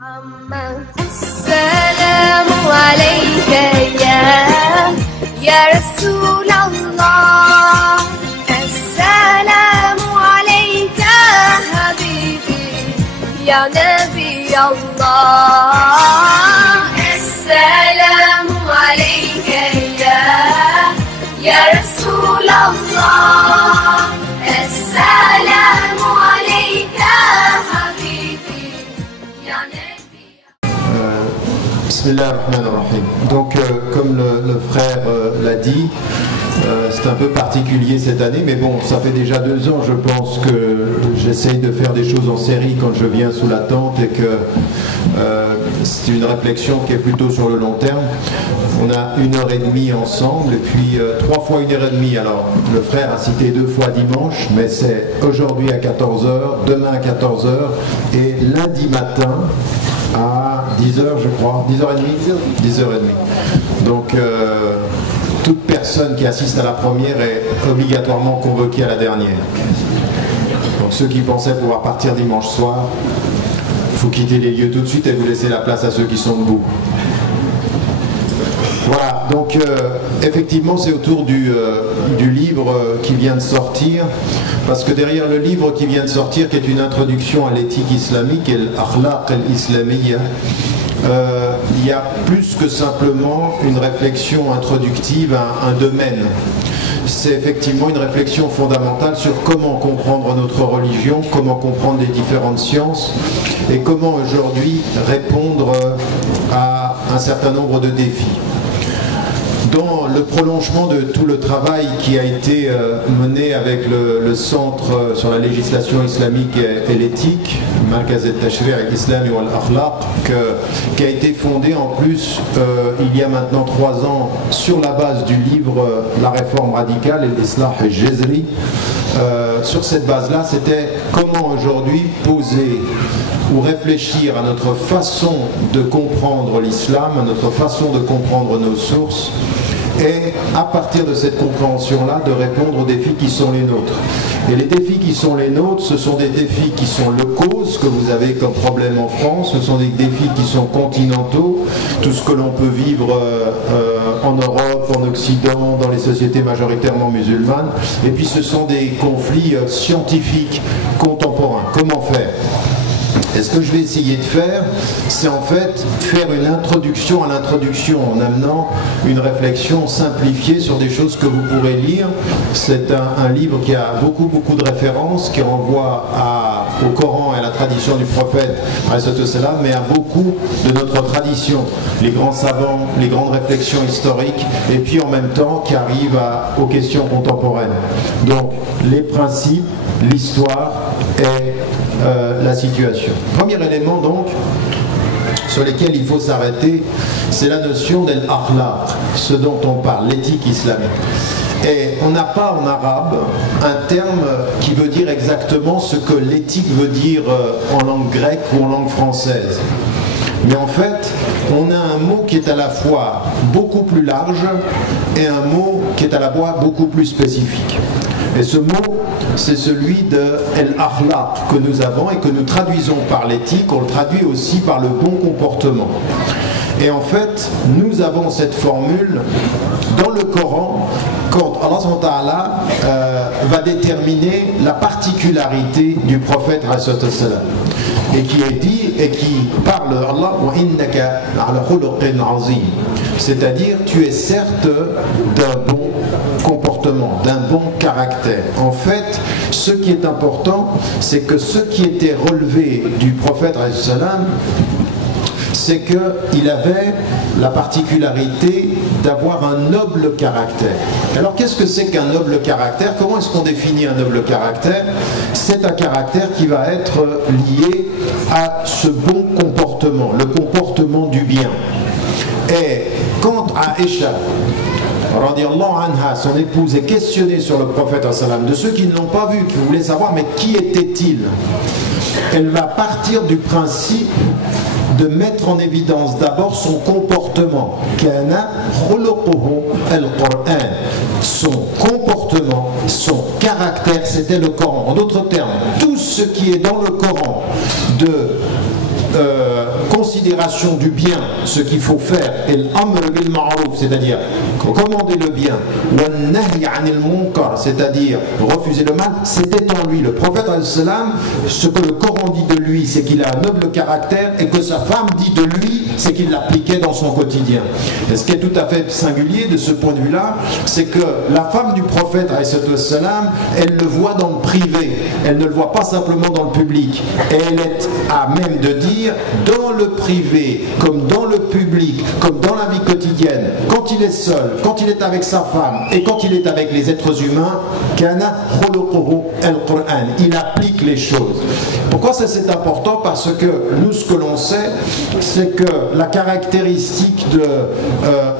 السلام عليك يا رسول الله السلام عليك حبيبي يا نبي الله السلام عليك يا رسول الله السلام عليك حبيبي يا نبي. Bismillahirrahmanirrahim. Donc, comme le frère l'a dit, c'est un peu particulier cette année, mais bon, ça fait déjà 2 ans, je pense, que j'essaye de faire des choses en série quand je viens sous la tente et que c'est une réflexion qui est plutôt sur le long terme. On a 1h30 ensemble et puis 3 fois 1h30. Alors, le frère a cité 2 fois dimanche, mais c'est aujourd'hui à 14h, demain à 14h et lundi matin à 10h, je crois, 10h30. 10h30. Donc, toute personne qui assiste à la première est obligatoirement convoquée à la dernière. Donc, ceux qui pensaient pouvoir partir dimanche soir, il faut quitter les lieux tout de suite et vous laisser la place à ceux qui sont debout. Voilà, donc effectivement c'est autour du livre qui vient de sortir, parce que derrière le livre qui vient de sortir, qui est une introduction à l'éthique islamique et l'akhlaq al-islamiyya, il y a plus que simplement une réflexion introductive à un domaine. C'est effectivement une réflexion fondamentale sur comment comprendre notre religion, comment comprendre les différentes sciences et comment aujourd'hui répondre à un certain nombre de défis. Dans le prolongement de tout le travail qui a été mené avec le Centre sur la législation islamique et l'éthique, Markaz al-Tashri' al-Islami wal-Akhlaq, qui a été fondé en plus il y a maintenant 3 ans sur la base du livre La réforme radicale et l'Islah al-Jazri. Sur cette base-là, c'était comment aujourd'hui poser ou réfléchir à notre façon de comprendre l'islam, à notre façon de comprendre nos sources, et à partir de cette compréhension-là, de répondre aux défis qui sont les nôtres. Et les défis qui sont les nôtres, ce sont des défis qui sont locaux, ce que vous avez comme problème en France, ce sont des défis qui sont continentaux, tout ce que l'on peut vivre en Europe, en Occident, dans les sociétés majoritairement musulmanes, et puis ce sont des conflits scientifiques contemporains. Comment faire ? Et ce que je vais essayer de faire, c'est en fait faire une introduction à l'introduction en amenant une réflexion simplifiée sur des choses que vous pourrez lire. C'est un livre qui a beaucoup de références, qui renvoie au Coran et à la tradition du prophète, mais à beaucoup de notre tradition, les grands savants, les grandes réflexions historiques, et puis en même temps qui arrive aux questions contemporaines. Donc les principes, l'histoire et la situation. Premier élément donc sur lequel il faut s'arrêter, c'est la notion d'al-akhlaq, ce dont on parle, l'éthique islamique. Et on n'a pas en arabe un terme qui veut dire exactement ce que l'éthique veut dire en langue grecque ou en langue française. Mais en fait, on a un mot qui est à la fois beaucoup plus large et un mot qui est à la fois beaucoup plus spécifique. Et ce mot, c'est celui de al-akhlaq que nous avons et que nous traduisons par l'éthique, on le traduit aussi par le bon comportement. Et en fait, nous avons cette formule dans le Coran quand Allah va déterminer la particularité du prophète et qui est dit et qui parle Allah wa innaka ala khuluqin azim, c'est-à-dire tu es certes d'un bon comportement, d'un bon caractère. En fait, ce qui est important, c'est que ce qui était relevé du prophète c'est qu'il avait la particularité d'avoir un noble caractère. Alors qu'est-ce que c'est qu'un noble caractère? Comment est-ce qu'on définit un noble caractère? C'est un caractère qui va être lié à ce bon comportement, le comportement du bien. Et quand Aïcha, radiallahu anha, son épouse, est questionnée sur le prophète, de ceux qui ne l'ont pas vu, qui voulaient savoir mais qui était-il, elle va partir du principe de mettre en évidence d'abord son comportement. Son comportement, son caractère, c'était le Coran. En d'autres termes, tout ce qui est dans le Coran de considération du bien, ce qu'il faut faire, et l'amr bil ma'rouf, c'est-à-dire commander le bien, wa nahy anil munkar, c'est-à-dire refuser le mal, c'était en lui. Le prophète al-salam, ce que le Coran dit de lui, c'est qu'il a un noble caractère, et que sa femme dit de lui, c'est qu'il l'appliquait dans son quotidien. Et ce qui est tout à fait singulier de ce point de vue-là, c'est que la femme du prophète al-salam, elle le voit dans le privé, elle ne le voit pas simplement dans le public, et elle est à même de dire, dans le privé, comme dans le public, comme dans la vie quotidienne, quand il est seul, quand il est avec sa femme, et quand il est avec les êtres humains, kana khuluquhu al-Qur'an, il applique les choses. Pourquoi ça c'est important? Parce que nous, ce que l'on sait, c'est que la caractéristique de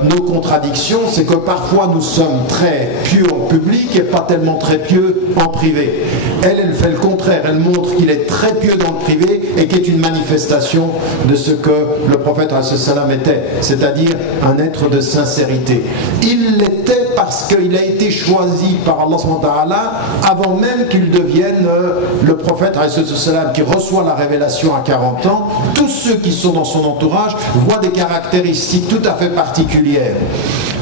nos contradictions, c'est que parfois nous sommes très pieux en public et pas tellement très pieux en privé. Elle fait le contraire, elle montre qu'il est très pieux dans le privé et qui est une manifestation de ce que le prophète ﷺ était, c'est-à-dire un être de sincérité. Il l'était parce qu'il a été choisi par Allah SWT avant même qu'il devienne le prophète ﷺ qui reçoit la révélation à 40 ans. Tous ceux qui sont dans son entourage voient des caractéristiques tout à fait particulières.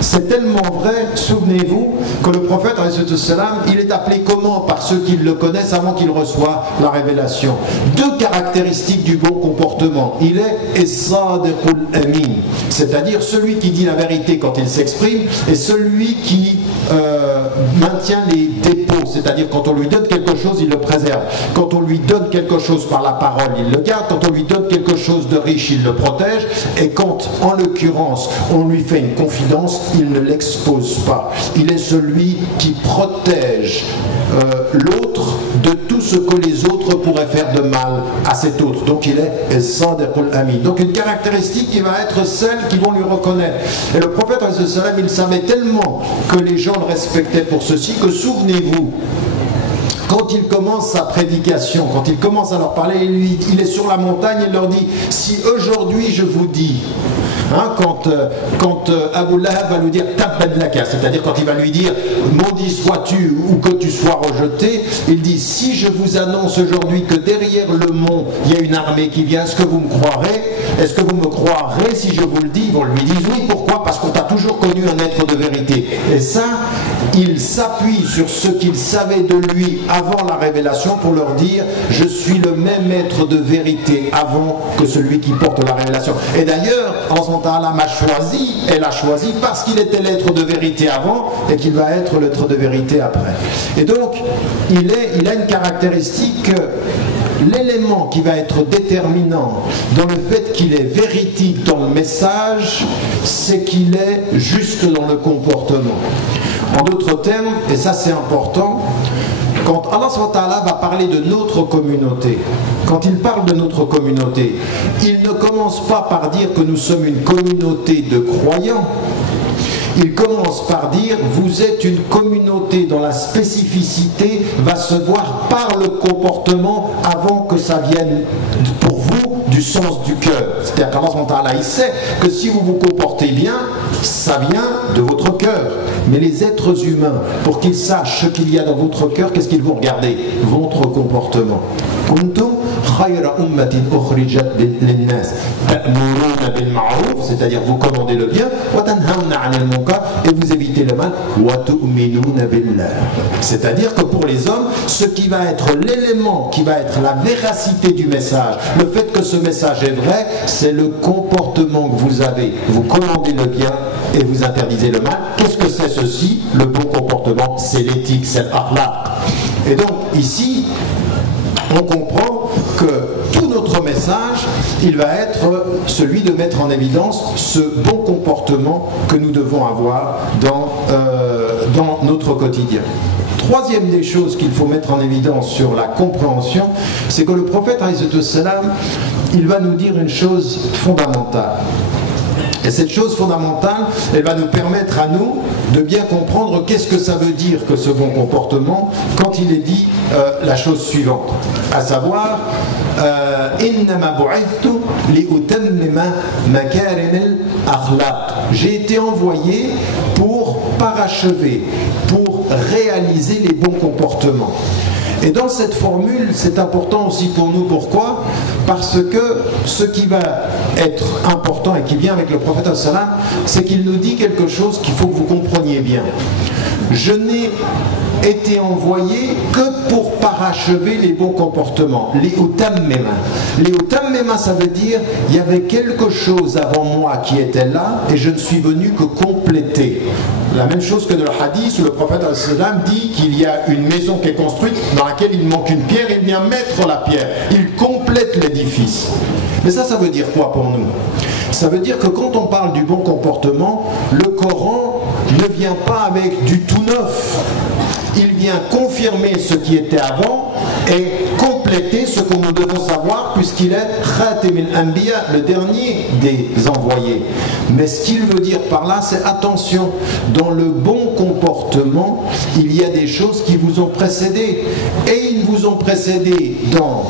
C'est tellement vrai, souvenez-vous, que le prophète ﷺ, il est appelé comment par ceux qui le connaissent avant qu'il reçoive la révélation? Deux caractéristiques du bon comportement. Il est as-sadiqul amin, c'est-à-dire celui qui dit la vérité quand il s'exprime, et celui qui maintient les dépôts, c'est-à-dire quand on lui donne quelque chose, il le préserve. Quand on lui donne quelque chose par la parole, il le garde. Quand on lui donne quelque chose de riche, il le protège. Et quand, en l'occurrence, on lui fait une confidence, il ne l'expose pas. Il est celui qui protège l'autre de tout ce que les autres pourraient faire de mal à cet autre. Donc il est as-sadiqul amin. Donc une caractéristique qui va être celle qui vont lui reconnaître. Et le prophète, il savait tellement que les gens le respectaient pour ceci, que souvenez-vous, quand il commence sa prédication, quand il commence à leur parler, il est sur la montagne, il leur dit, si aujourd'hui je vous dis, quand Abu Lahab va lui dire Tabban laka, c'est-à-dire quand il va lui dire maudit sois-tu ou que tu sois rejeté, il dit, si je vous annonce aujourd'hui que derrière le mont il y a une armée qui vient, est-ce que vous me croirez? Est-ce que vous me croirez si je vous le dis? Ils lui disent oui. Pourquoi? Parce qu'on t'a toujours connu un être de vérité. Et ça, il s'appuie sur ce qu'il savait de lui avant la révélation pour leur dire, je suis le même être de vérité avant que celui qui porte la révélation. Et d'ailleurs, Allah m'a choisi, elle a choisi parce qu'il était l'être de vérité avant et qu'il va être l'être de vérité après. Et donc, il a une caractéristique, l'élément qui va être déterminant dans le fait qu'il est véridique dans le message, c'est qu'il est juste dans le comportement. En d'autres termes, et ça c'est important, quand Allah SWT va parler de notre communauté, quand il parle de notre communauté, il ne commence pas par dire que nous sommes une communauté de croyants. Il commence par dire, vous êtes une communauté dont la spécificité va se voir par le comportement avant que ça vienne pour vous du sens du cœur. C'est-à-dire qu'Allah, il sait que si vous vous comportez bien, ça vient de votre cœur. Mais les êtres humains, pour qu'ils sachent ce qu'il y a dans votre cœur, qu'est-ce qu'ils vont regarder? Votre comportement. Kuntum khayra ummatin ukhrijat lin-nas ta'muruna bil ma'ruf, c'est-à-dire vous commandez le bien, wa tanhauna 'anil munkar, et vous évitez le mal, wa tu'minuna billah. C'est-à-dire que pour les hommes, ce qui va être l'élément qui va être la véracité du message, le fait que ce message est vrai, c'est le comportement que vous avez. Vous commandez le bien et vous interdisez le mal. Qu'est-ce que c'est ceci? Le bon comportement, c'est l'éthique, c'est l'akhlaq. Et donc ici, on comprend que tout notre message, il va être celui de mettre en évidence ce bon comportement que nous devons avoir dans notre quotidien. Troisième des choses qu'il faut mettre en évidence sur la compréhension, c'est que le prophète, il va nous dire une chose fondamentale. Et cette chose fondamentale, elle va nous permettre à nous de bien comprendre qu'est-ce que ça veut dire que ce bon comportement quand il est dit la chose suivante, à savoir j'ai été envoyé pour pour parachever, pour réaliser les bons comportements. Et dans cette formule, c'est important aussi pour nous. Pourquoi? Parce que ce qui va être important et qui vient avec le prophète sallam, c'est qu'il nous dit quelque chose qu'il faut que vous compreniez bien. Je n'ai été envoyé que pour parachever les bons comportements. Les utammima. Les utammima, ça veut dire il y avait quelque chose avant moi qui était là et je ne suis venu que compléter. La même chose que dans le hadith où le prophète sallam dit qu'il y a une maison qui est construite dans laquelle il manque une pierre, il vient mettre la pierre. Il complète l'édifice. Mais ça veut dire quoi pour nous? Ça veut dire que quand on parle du bon comportement, le Coran ne vient pas avec du tout neuf. Il vient confirmer ce qui était avant et compléter ce que nous devons savoir puisqu'il est Khatim al-Anbiya, le dernier des envoyés. Mais ce qu'il veut dire par là, c'est attention, dans le bon comportement, il y a des choses qui vous ont précédé. Et ils vous ont précédé dans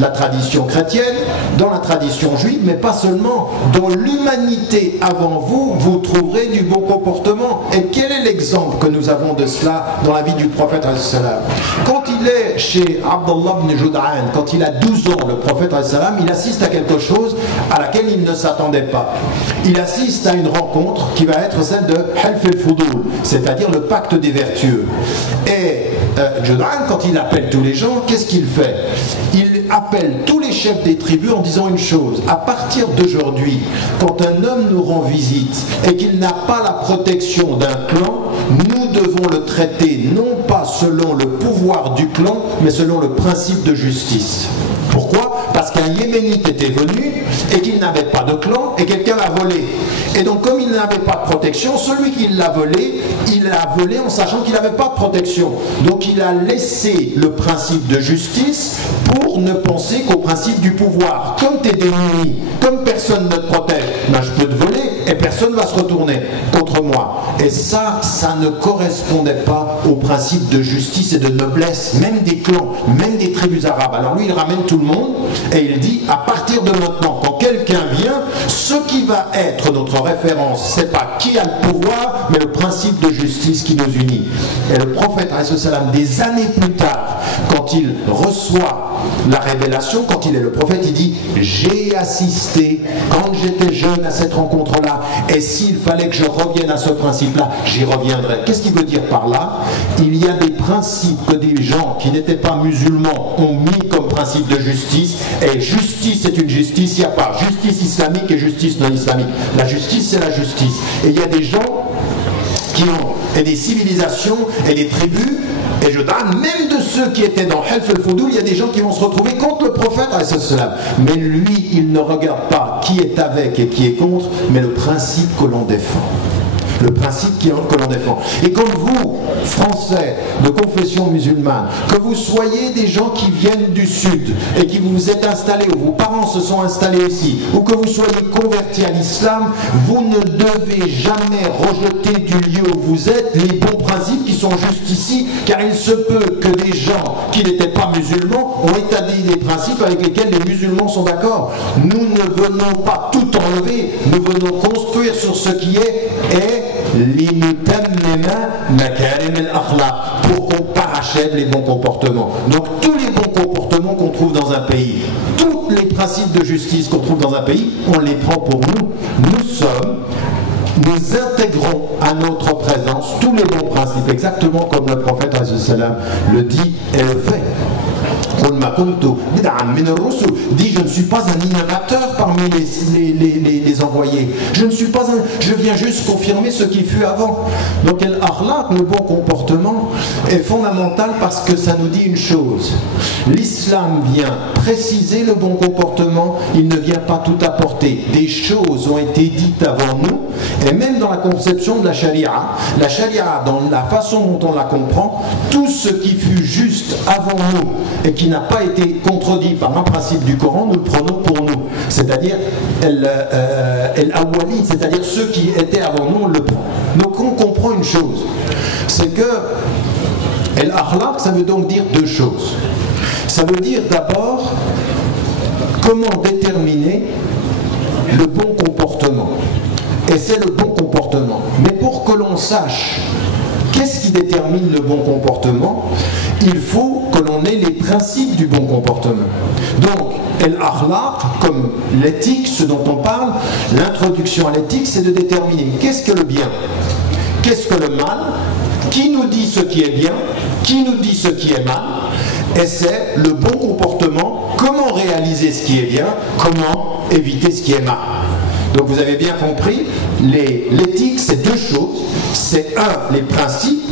la tradition chrétienne, dans la tradition juive, mais pas seulement. Dans l'humanité avant vous, vous trouverez du bon comportement. Et quel est l'exemple que nous avons de cela dans la vie du prophète ﷺ? Quand il est chez Abdullah ibn Jud'an, quand il a 12 ans, le prophète ﷺ, il assiste à quelque chose à laquelle il ne s'attendait pas. Il assiste à une rencontre qui va être celle de Half al-Fudul, c'est-à-dire le pacte des vertueux. Et Jud'an, quand il appelle tous les gens, qu'est-ce qu'il fait? Il appelle tous les chefs des tribus en disant une chose: à partir d'aujourd'hui, quand un homme nous rend visite et qu'il n'a pas la protection d'un clan, nous devons le traiter non pas selon le pouvoir du clan, mais selon le principe de justice. Pourquoi? Parce qu'un Yéménite était venu et qu'il n'avait pas de clan et quelqu'un l'a volé. Et donc comme il n'avait pas de protection, celui qui l'a volé, il l'a volé en sachant qu'il n'avait pas de protection. Donc il a laissé le principe de justice pour ne penser qu'au principe du pouvoir. Comme tu es démuni, comme personne ne te protège, ben je peux te voler et personne ne va se retourner contre moi. Et ça ne correspondait pas au principe de justice et de noblesse, même des clans, même des tribus arabes. Alors lui, il ramène tout le monde et il dit: à partir de maintenant, quand quelqu'un vient, ce qui va être notre référence, c'est pas qui a le pouvoir, mais le principe de justice qui nous unit. Et le prophète, des années plus tard, quand il reçoit la révélation, quand il est le prophète, il dit: j'ai assisté quand j'étais jeune à cette rencontre-là, et s'il fallait que je revienne à ce principe-là, j'y reviendrai. Qu'est-ce qu'il veut dire par là? Il y a des principes que des gens qui n'étaient pas musulmans ont mis comme principe de justice, et justice c'est une justice, il n'y a pas justice islamique et justice non islamique. La justice c'est la justice. Et il y a des gens qui ont, et des civilisations et des tribus, et je donne même de ceux qui étaient dans Half al-Fudul, il y a des gens qui vont se retrouver contre le prophète, mais lui il ne regarde pas qui est avec et qui est contre, mais le principe que l'on défend. Le principe que l'on défend. Et comme vous, Français de confession musulmane, que vous soyez des gens qui viennent du Sud et qui vous êtes installés, ou vos parents se sont installés ici, ou que vous soyez convertis à l'islam, vous ne devez jamais rejeter du lieu où vous êtes les bons principes qui sont juste ici, car il se peut que des gens qui n'étaient pas musulmans ont établi des principes avec lesquels les musulmans sont d'accord. Nous ne venons pas tout enlever, nous venons construire sur ce qui est pour qu'on parachève les bons comportements. Donc tous les bons comportements qu'on trouve dans un pays, tous les principes de justice qu'on trouve dans un pays, on les prend pour nous. Nous intégrons à notre présence tous les bons principes, exactement comme le prophète le dit et le fait. Dit: je ne suis pas un innovateur parmi les envoyés. Je viens juste confirmer ce qui fut avant. Donc le bon comportement est fondamental parce que ça nous dit une chose. L'islam vient préciser le bon comportement, il ne vient pas tout apporter. Des choses ont été dites avant nous, et même dans la conception de la charia, dans la façon dont on la comprend, tout ce qui fut juste avant nous et qui n'a pas été contredit par un principe du Coran, nous le prenons pour nous. C'est-à-dire c'est-à-dire ceux qui étaient avant nous, on le prend. Donc on comprend une chose, c'est que al-akhlaq, ça veut donc dire deux choses. Ça veut dire d'abord comment déterminer le bon comportement. et c'est le bon comportement. Mais pour que l'on sache qu'est-ce qui détermine le bon comportement, il faut que l'on ait les principes du bon comportement. Donc, el-akhlaq, comme l'éthique, ce dont on parle, l'introduction à l'éthique, c'est de déterminer qu'est-ce que le bien, qu'est-ce que le mal, qui nous dit ce qui est bien, qui nous dit ce qui est mal, et c'est le bon comportement, comment réaliser ce qui est bien, comment éviter ce qui est mal. Donc vous avez bien compris, l'éthique c'est deux choses, c'est un, les principes,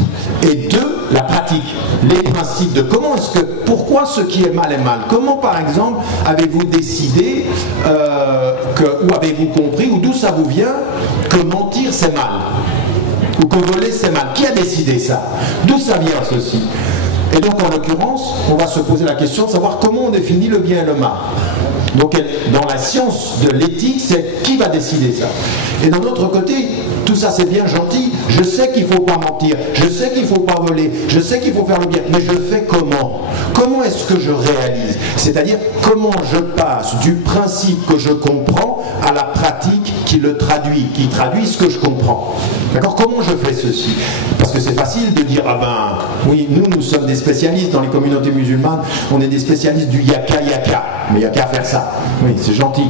et deux, la pratique. Les principes de pourquoi ce qui est mal, comment par exemple avez-vous décidé, ou avez-vous compris, ou d'où ça vous vient, que mentir c'est mal, ou que voler c'est mal. Qui a décidé ça? D'où ça vient ceci? Et donc en l'occurrence, on va se poser la question de savoir comment on définit le bien et le mal. Donc dans la science de l'éthique, c'est qui va décider ça. Et d'un autre côté, tout ça c'est bien gentil, je sais qu'il ne faut pas mentir, je sais qu'il ne faut pas voler, je sais qu'il faut faire le bien, mais je le fais comment? Comment est-ce que je réalise? C'est-à-dire comment je passe du principe que je comprends à la pratique qui le traduit, qui traduit ce que je comprends. D'accord? Comment je fais ceci? Parce que c'est facile de dire, ah ben, oui, nous sommes des spécialistes dans les communautés musulmanes, on est des spécialistes du yaka, mais il n'y a qu'à faire ça. Oui, c'est gentil.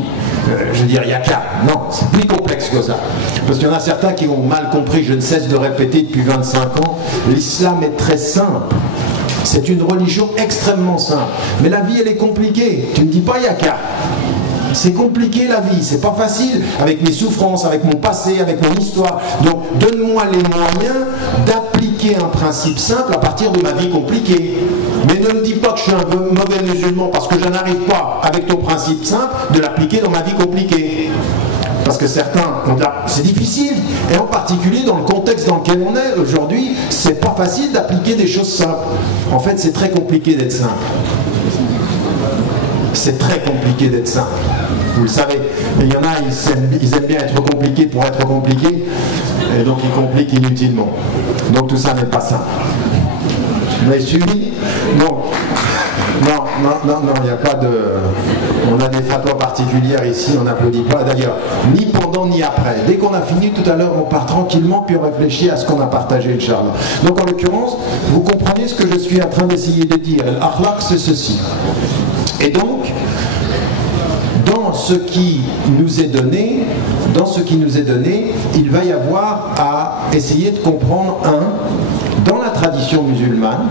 Je veux dire, yaka. Non, c'est plus complexe que ça. Parce qu'il y en a certains qui ont mal compris, je ne cesse de répéter depuis 25 ans, l'islam est très simple. C'est une religion extrêmement simple. Mais la vie, elle est compliquée. Tu ne me dis pas yaka. C'est compliqué la vie, c'est pas facile, avec mes souffrances, avec mon passé, avec mon histoire. Donc donne-moi les moyens d'appliquer un principe simple à partir de ma vie compliquée. Mais ne me dis pas que je suis un mauvais musulman parce que je n'arrive pas, avec ton principe simple, de l'appliquer dans ma vie compliquée. Parce que certains, c'est difficile, et en particulier dans le contexte dans lequel on est aujourd'hui, c'est pas facile d'appliquer des choses simples. En fait, c'est très compliqué d'être simple. C'est très compliqué d'être simple. Vous le savez. Et il y en a, ils aiment bien être compliqués pour être compliqués, et donc ils compliquent inutilement. Donc tout ça n'est pas simple. Vous m'avez suivi? Non, il n'y a pas de... On a des fatwas particulières ici, on n'applaudit pas. D'ailleurs, ni pendant ni après. Dès qu'on a fini tout à l'heure, on part tranquillement, puis on réfléchit à ce qu'on a partagé, Inch'Allah. Donc en l'occurrence, vous comprenez ce que je suis en train d'essayer de dire. L'akhlaq, c'est ceci. Et donc, dans ce qui nous est donné, il va y avoir à essayer de comprendre, dans la tradition musulmane,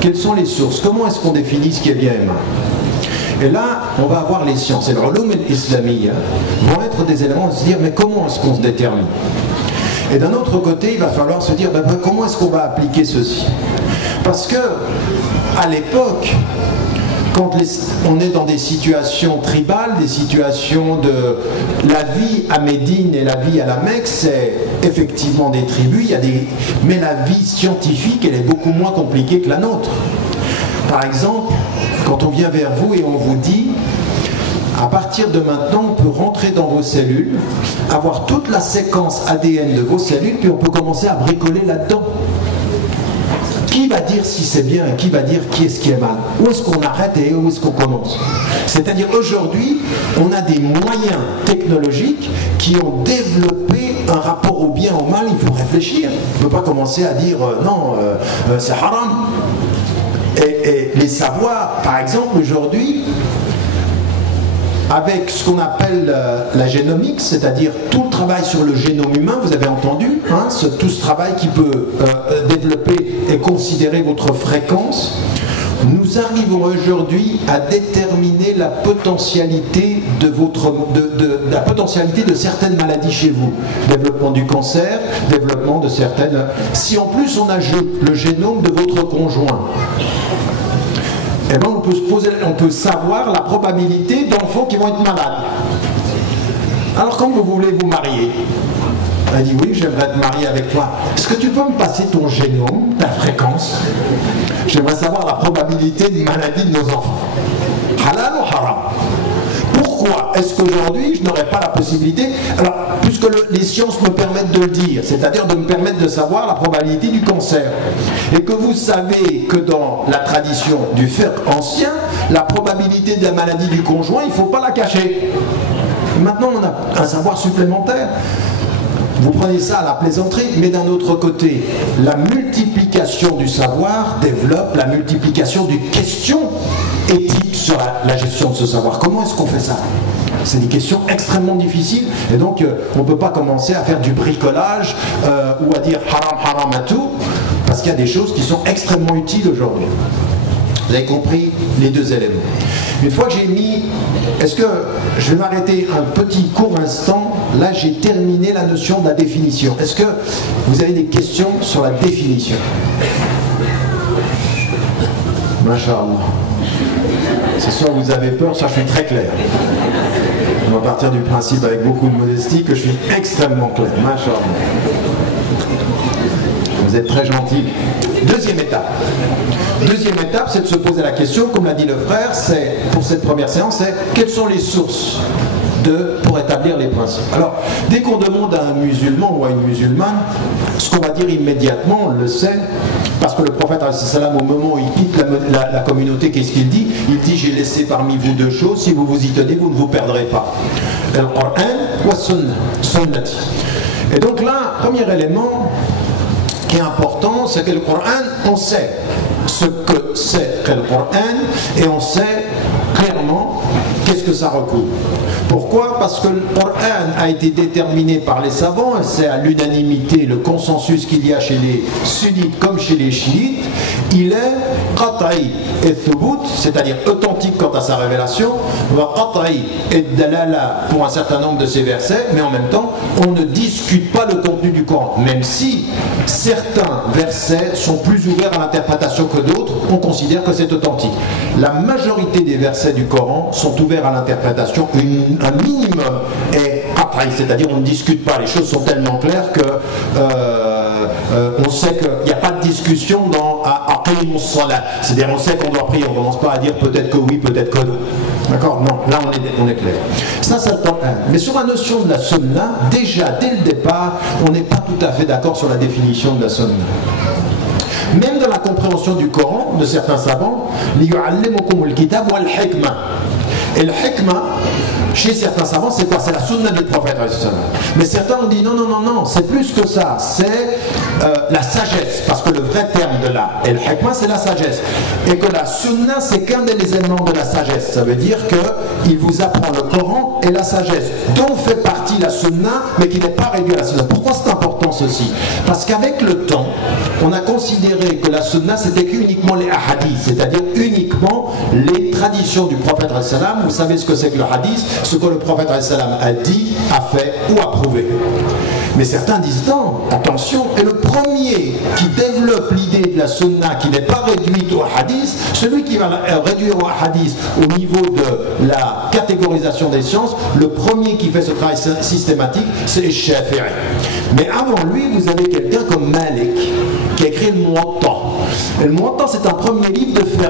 quelles sont les sources, comment est-ce qu'on définit ce qui est bien et mal. Et là, on va avoir les sciences, et le ulum al-islamiyya vont être des éléments de se dire, mais comment est-ce qu'on se détermine? Et d'un autre côté, il va falloir se dire, comment est-ce qu'on va appliquer ceci? Parce que, à l'époque, quand on est dans des situations tribales, des situations de la vie à Médine et la vie à la Mecque, c'est effectivement des tribus, mais la vie scientifique, elle est beaucoup moins compliquée que la nôtre. Par exemple, quand on vient vers vous et on vous dit, à partir de maintenant, on peut rentrer dans vos cellules, avoir toute la séquence ADN de vos cellules, puis on peut commencer à bricoler là-dedans. Qui va dire si c'est bien et qui va dire qui est-ce qui est mal? Où est-ce qu'on arrête et où est-ce qu'on commence? C'est-à-dire aujourd'hui, on a des moyens technologiques qui ont développé un rapport au bien, au mal. Il faut réfléchir. On ne peut pas commencer à dire non, c'est haram. Et les savoirs, par exemple, aujourd'hui, avec ce qu'on appelle la génomique, c'est-à-dire tout le travail sur le génome humain, vous avez entendu, tout ce travail qui peut développer et considérer votre fréquence, nous arrivons aujourd'hui à déterminer la potentialité de certaines maladies chez vous. Développement du cancer, développement de certaines... Si en plus on ajoute le génome de votre conjoint, eh bien, on peut savoir la probabilité d'enfants qui vont être malades. Alors quand vous voulez vous marier, elle dit oui, j'aimerais te marier avec toi. Est-ce que tu peux me passer ton génome, ta fréquence? J'aimerais savoir la probabilité de maladie de nos enfants. Halal ou haram? Pourquoi est-ce qu'aujourd'hui je n'aurais pas la possibilité? Alors, puisque les sciences me permettent de le dire, c'est-à-dire de me permettre de savoir la probabilité du cancer, et que vous savez que dans la tradition du fiqh ancien, la probabilité de la maladie du conjoint, il ne faut pas la cacher. Maintenant, on a un savoir supplémentaire. vous prenez ça à la plaisanterie, mais d'un autre côté, la multiplication du savoir développe la multiplication d'une question éthique sur la gestion de ce savoir. Comment est-ce qu'on fait ça? C'est des questions extrêmement difficiles et donc on ne peut pas commencer à faire du bricolage ou à dire haram haram à tout, parce qu'il y a des choses qui sont extrêmement utiles aujourd'hui. Vous avez compris les deux éléments. Une fois que j'ai mis, est-ce que je vais m'arrêter un petit court instant, là j'ai terminé la notion de la définition. Est-ce que vous avez des questions sur la définition? Masha'Allah. C'est soit vous avez peur, soit je suis très clair. On va partir du principe avec beaucoup de modestie que je suis extrêmement clair. Masha'Allah. Vous êtes très gentil. Deuxième étape. Deuxième étape, c'est de se poser la question, comme l'a dit le frère, c'est pour cette première séance, c'est quelles sont les sources pour établir les principes. Alors, dès qu'on demande à un musulman ou à une musulmane, ce qu'on va dire immédiatement, on le sait, parce que le prophète, au moment où il quitte la communauté, qu'est-ce qu'il dit? Il dit, j'ai laissé parmi vous deux choses, si vous vous y tenez, vous ne vous perdrez pas. Le Coran ou Sunnati. Et donc là, premier élément qui est important, c'est que le Coran, on sait ce que c'est que le Coran et on sait clairement qu'est-ce que ça recouvre. Pourquoi? Parce que le Coran a été déterminé par les savants, et c'est à l'unanimité, le consensus qu'il y a chez les sunnites comme chez les chiites, il est qat'i et thubut, c'est-à-dire authentique quant à sa révélation, wa qat'i et dalala pour un certain nombre de ces versets, mais en même temps, on ne discute pas le contenu du Coran, même si certains versets sont plus ouverts à l'interprétation que d'autres, on considère que c'est authentique. La majorité des versets du Coran sont ouverts à l'interprétation, un minimum est qat'i, c'est-à-dire on ne discute pas, les choses sont tellement claires que on sait qu'il n'y a pas de discussion dans aqimus salat, c'est-à-dire on sait qu'on doit prier, on ne commence pas à dire peut-être que oui, peut-être que non. D'accord? Non, là on est clair. Ça le Coran. Mais sur la notion de la sunna, déjà dès le départ, on n'est pas tout à fait d'accord sur la définition de la sunna. Même dans la compréhension du Coran de certains savants, liyu'allimukum al-kitab wal hikma. Et le hikma, chez certains savants, c'est quoi? C'est la sunna du prophète. Mais certains ont dit non, non, non, non, c'est plus que ça, c'est la sagesse, parce que le vrai terme de la et le hikma, c'est la sagesse. Et que la sunna, c'est qu'un des éléments de la sagesse. Ça veut dire qu'il vous apprend le Coran et la sagesse, dont fait partie la sunna, mais qui n'est pas réduite à la sunna. Pourquoi c'est important ceci? Parce qu'avec le temps, on a considéré que la sunna, c'était uniquement les hadiths, c'est-à-dire uniquement les traditions du prophète. Vous savez ce que c'est que le hadith? Ce que le prophète a dit, a fait ou approuvé. Mais certains disent non, attention, et le premier qui développe l'idée de la sunna qui n'est pas réduite au hadith, celui qui va réduire au hadith au niveau de la catégorisation des sciences, le premier qui fait ce travail systématique, c'est Shafi'i. Mais avant lui, vous avez quelqu'un comme Malik, qui a écrit le Muwatta. Et le Muwatta, c'est un premier livre de fiqh,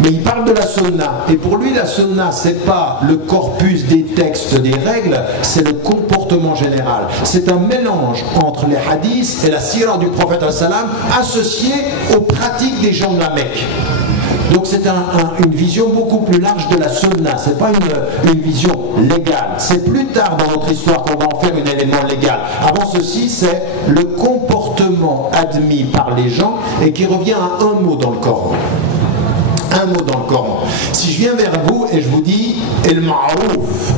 mais il parle de la sunna. Et pour lui, la sunna, c'est pas le corpus des textes, des règles, c'est le comportement général. C'est un mélange entre les hadiths et la sira du prophète associé aux pratiques des gens de la Mecque. Donc c'est une vision beaucoup plus large de la sunna, c'est pas une vision légale. C'est plus tard dans notre histoire qu'on va en faire un élément légal. Avant ceci, c'est le comportement admis par les gens et qui revient à un mot dans le Coran. Un mot dans le Coran. Si je viens vers vous et je vous dis el ma'rouf,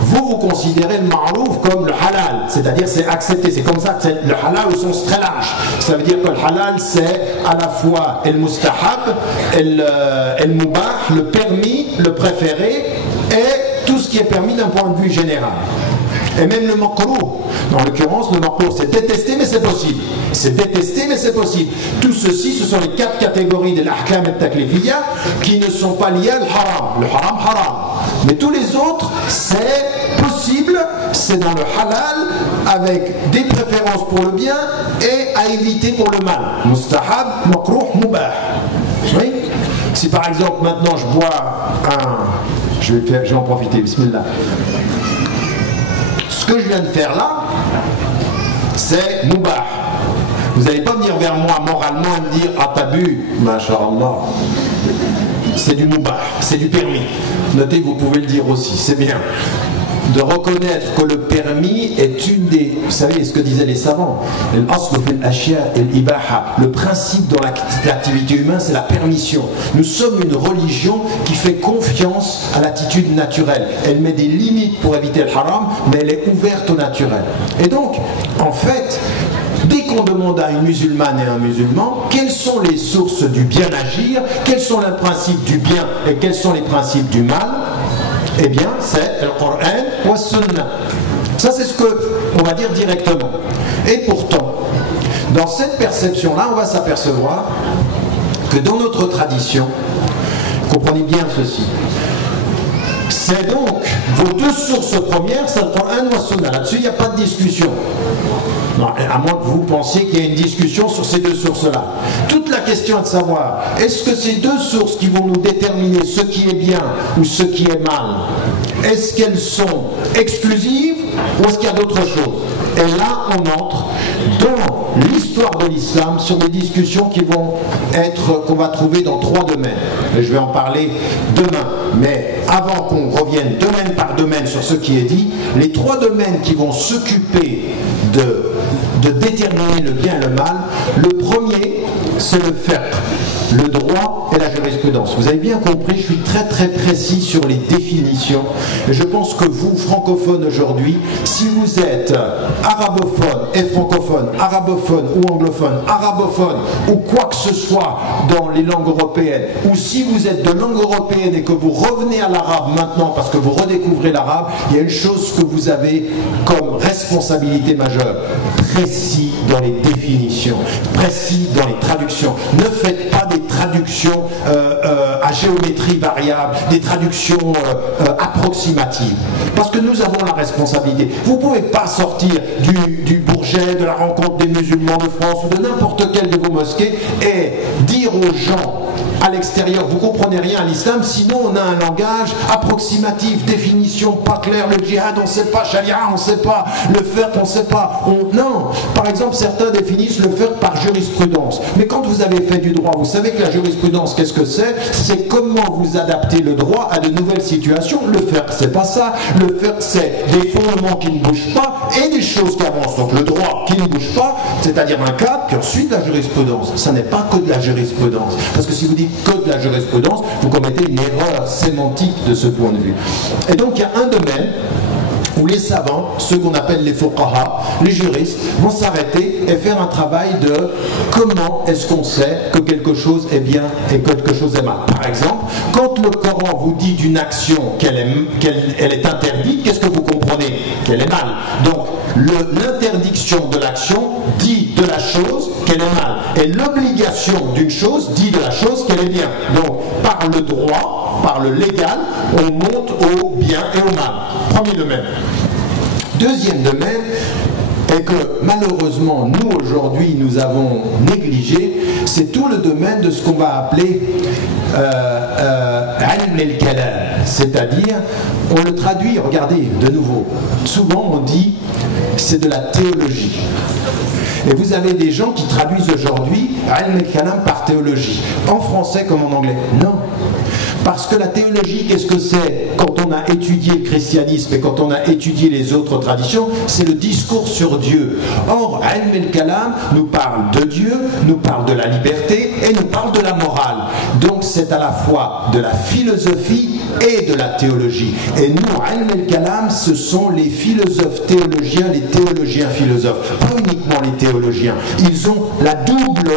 vous considérez le ma'rouf comme le halal, c'est-à-dire c'est accepté, c'est comme ça que c'est le halal au sens très large. Ça veut dire que le halal c'est à la fois el mustahab, el mubah, le permis, le préféré et tout ce qui est permis d'un point de vue général. Et même le makrouh, dans l'occurrence le makrouh c'est détesté mais c'est possible. C'est détesté mais c'est possible. Tout ceci, ce sont les quatre catégories de l'ahkam et taklifiyya qui ne sont pas liées à le haram. Le haram, haram. Mais tous les autres, c'est possible, c'est dans le halal avec des préférences pour le bien et à éviter pour le mal. Mustahab, makrouh, mubah. Oui? Si par exemple maintenant je bois je vais en profiter, bismillah. Ce que je viens de faire là, c'est mubah. Vous n'allez pas venir vers moi moralement et me dire ah t'as bu, masha'Allah. C'est du mubah, c'est du permis. Notez, vous pouvez le dire aussi, c'est bien. de reconnaître que le permis est une des... Vous savez ce que disaient les savants, le principe dans l'activité humaine, c'est la permission. Nous sommes une religion qui fait confiance à l'attitude naturelle. Elle met des limites pour éviter le haram, mais elle est ouverte au naturel. Et donc, en fait, dès qu'on demande à une musulmane et un musulman quelles sont les sources du bien agir, quels sont les principes du bien et quels sont les principes du mal, eh bien, c'est le Coran ou le Sunna. Ça, c'est ce qu'on va dire directement. Et pourtant, dans cette perception-là, on va s'apercevoir que dans notre tradition, comprenez bien ceci, c'est donc vos deux sources premières, c'est le Coran ou le Sunna. Là-dessus, il n'y a pas de discussion. Non, à moins que vous pensiez qu'il y ait une discussion sur ces deux sources-là. Toute la question est de savoir, est-ce que ces deux sources qui vont nous déterminer ce qui est bien ou ce qui est mal, est-ce qu'elles sont exclusives ou est-ce qu'il y a d'autres choses? Et là, on entre dans l'histoire de l'islam sur des discussions qui vont être, qu'on va trouver dans trois domaines. Et je vais en parler demain. Mais avant qu'on revienne domaine par domaine sur ce qui est dit, les trois domaines qui vont s'occuper de déterminer le bien et le mal, le premier, c'est le fiqh, le droit et la jurisprudence. Vous avez bien compris, je suis très très précis sur les définitions. Et je pense que vous, francophones aujourd'hui, si vous êtes arabophone et francophone, arabophone ou anglophone, arabophone ou quoi que ce soit dans les langues européennes, ou si vous êtes de langue européenne et que vous revenez à l'arabe maintenant parce que vous redécouvrez l'arabe, il y a une chose que vous avez comme responsabilité majeure: précis dans les définitions, précis dans les traductions. Ne faites pas des traductions à géométrie variable, des traductions approximatives, parce que nous avons la responsabilité. Vous ne pouvez pas sortir du Bourget, de la rencontre des musulmans de France ou de n'importe quelle de vos mosquées et dire aux gens à l'extérieur, vous comprenez rien à l'islam, sinon on a un langage approximatif, définition pas claire, le djihad on ne sait pas, charia on ne sait pas, le fiqh on ne sait pas. Non, par exemple certains définissent le fiqh par jurisprudence, mais quand vous avez fait du droit, vous savez que la jurisprudence, qu'est-ce que c'est? C'est comment vous adaptez le droit à de nouvelles situations. Le fiqh c'est pas ça, le fiqh c'est des fondements qui ne bougent pas et des choses qui avancent. Donc le droit qui ne bouge pas, c'est-à-dire un cadre, puis ensuite la jurisprudence. Ça n'est pas que de la jurisprudence, parce que si vous dites que de la jurisprudence, vous commettez une erreur sémantique de ce point de vue. Et donc il y a un domaine où les savants, ceux qu'on appelle les fuqaha, les juristes, vont s'arrêter et faire un travail de comment est-ce qu'on sait que quelque chose est bien et que quelque chose est mal. Par exemple, quand le Coran vous dit d'une action qu'elle est interdite, qu'est-ce que vous comprenez? Qu'elle est mal. Donc l'interdiction de l'action dit de la chose qu'elle est mal. Et l'obligation d'une chose dit de la chose qu'elle est bien. Donc par le droit, par le légal, on monte au bien et au mal. Premier domaine. Deuxième domaine est que malheureusement nous aujourd'hui nous avons négligé, c'est tout le domaine de ce qu'on va appeler ilm al-kalam, c'est-à-dire on le traduit, regardez de nouveau, souvent on dit c'est de la théologie. Et vous avez des gens qui traduisent aujourd'hui ilm al-kalam par théologie, en français comme en anglais. Non. Parce que la théologie, qu'est-ce que c'est? Quand on a étudié le christianisme et quand on a étudié les autres traditions, c'est le discours sur Dieu. Or, ilm al-kalam nous parle de Dieu, nous parle de la liberté et nous parle de la morale. Donc c'est à la fois de la philosophie et de la théologie. Et nous, ilm al-kalam, ce sont les philosophes théologiens, les théologiens philosophes. Pas uniquement les théologiens. Ils ont la double...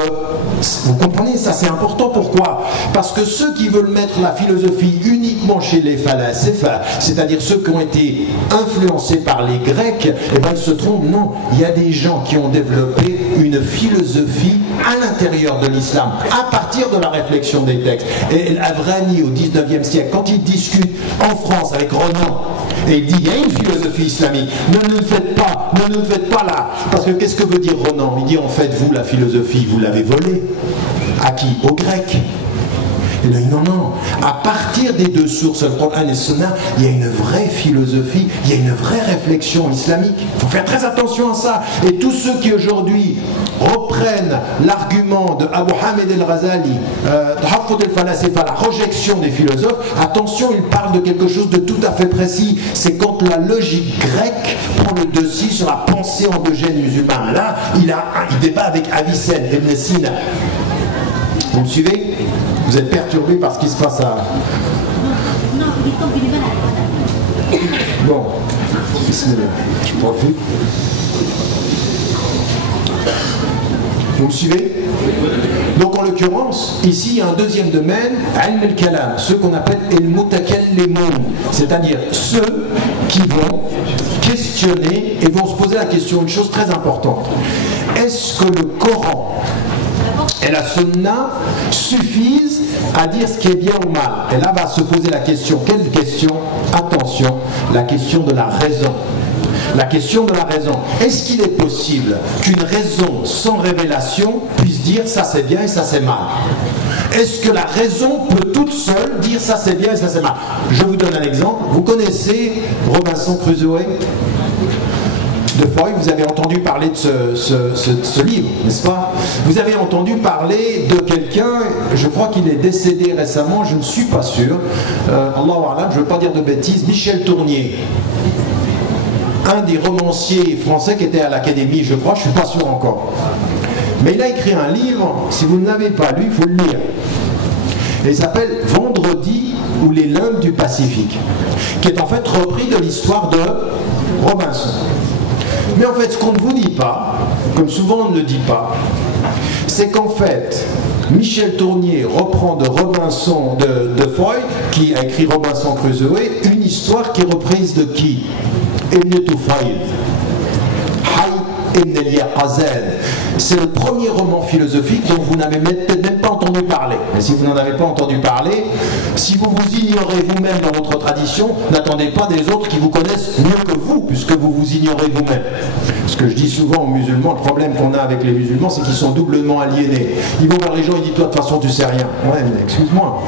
Vous comprenez, ça c'est important. Pourquoi? Parce que ceux qui veulent mettre la philosophie uniquement chez les phalasépha, c'est-à-dire ceux qui ont été influencés par les Grecs, eh bien ils se trompent. Non, il y a des gens qui ont développé une philosophie à l'intérieur de l'islam, à partir de la réflexion des textes. Et Avrani, au 19e siècle, quand il discute en France avec Renan, et il dit, il y a une philosophie islamique, ne nous faites pas là. Parce que qu'est-ce que veut dire Renan? Il dit, en fait, vous, la philosophie, vous l'avez volée. À qui? Aux Grecs. Il dit, non, non. À partir des deux sources, le Coran et le Sunna, il y a une vraie philosophie, il y a une vraie réflexion islamique. Il faut faire très attention à ça. Et tous ceux qui aujourd'hui reprennent l'argument de Abu Hamid al-Ghazali, Tahaffud al-Falasifa, la rejection des philosophes, attention, il parle de quelque chose de tout à fait précis. C'est quand la logique grecque prend le dessus sur la pensée endogène musulmane. Là, il débat avec Avicenne, Ibn Sina. Vous me suivez? Vous êtes perturbé par ce qui se passe à... Bon, je profite. Vous me suivez? Donc en l'occurrence, ici il y a un deuxième domaine, Ilm al-Kalam, ceux qu'on appelle al-Mutakallimun, c'est-à-dire ceux qui vont questionner et vont se poser la question, une chose très importante. Est-ce que le Coran et la Sunna suffisent à dire ce qui est bien ou mal? Et là va se poser la question. Quelle question? Attention, la question de la raison. La question de la raison. Est-ce qu'il est possible qu'une raison sans révélation puisse dire ça c'est bien et ça c'est mal? Est-ce que la raison peut toute seule dire ça c'est bien et ça c'est mal? Je vous donne un exemple. Vous connaissez Robinson Crusoe de Foy, vous avez entendu parler de ce livre, n'est-ce pas? Vous avez entendu parler de quelqu'un, je crois qu'il est décédé récemment, je ne suis pas sûr, Allahu A'lam, je ne veux pas dire de bêtises, Michel Tournier, un des romanciers français qui était à l'Académie, je crois, je ne suis pas sûr encore. Mais il a écrit un livre, si vous ne l'avez pas lu, il faut le lire. Et il s'appelle Vendredi ou les limbes du Pacifique, qui est en fait repris de l'histoire de Robinson. Mais en fait, ce qu'on ne vous dit pas, comme souvent on ne le dit pas, c'est qu'en fait, Michel Tournier reprend de Robinson, de Foy, qui a écrit Robinson Crusoe, une histoire qui est reprise de qui? Ibn Tufayl. Ibn al-Yaqazan. C'est le premier roman philosophique dont vous n'avez peut-être même pas entendu parler. Mais si vous n'en avez pas entendu parler, si vous vous ignorez vous-même dans votre tradition, n'attendez pas des autres qui vous connaissent mieux que vous, puisque vous vous ignorez vous-même. Ce que je dis souvent aux musulmans, le problème qu'on a avec les musulmans, c'est qu'ils sont doublement aliénés. Ils vont vers les gens et disent toi de toute façon tu sais rien. Ouais, mais excuse-moi.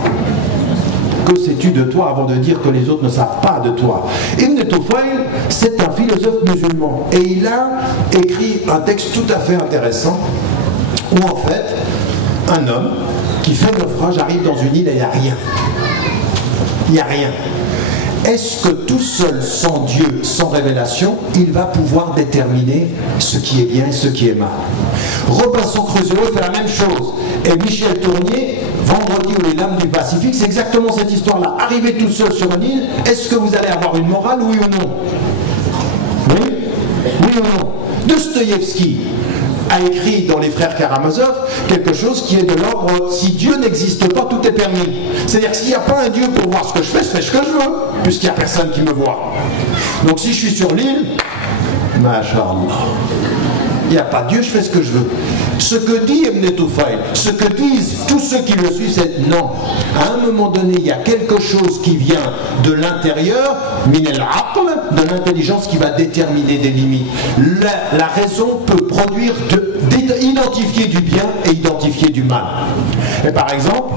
Que sais-tu de toi avant de dire que les autres ne savent pas de toi? Ibn Tufayl, c'est un philosophe musulman et il a écrit un texte tout à fait intéressant où en fait un homme qui fait naufrage arrive dans une île et il n'y a rien. Il n'y a rien. Est-ce que tout seul, sans Dieu, sans révélation, il va pouvoir déterminer ce qui est bien et ce qui est mal? Robinson Crusoe fait la même chose. Et Michel Tournier, Vendredi ou les lames du Pacifique, c'est exactement cette histoire-là. Arriver tout seul sur une île, est-ce que vous allez avoir une morale, oui ou non? Oui? Oui ou non? Dostoïevski a écrit dans les Frères Karamazov quelque chose qui est de l'ordre si Dieu n'existe pas, tout est permis. C'est-à-dire que s'il n'y a pas un Dieu pour voir ce que je fais ce que je veux, puisqu'il n'y a personne qui me voit. Donc si je suis sur l'île, Masha'Allah, il n'y a pas Dieu, je fais ce que je veux. Ce que dit Ibn Tufayl, ce que disent tous ceux qui le suivent, c'est non. À un moment donné, il y a quelque chose qui vient de l'intérieur, min al-aql, de l'intelligence qui va déterminer des limites. La raison peut produire, identifier du bien et identifier du mal. Et par exemple,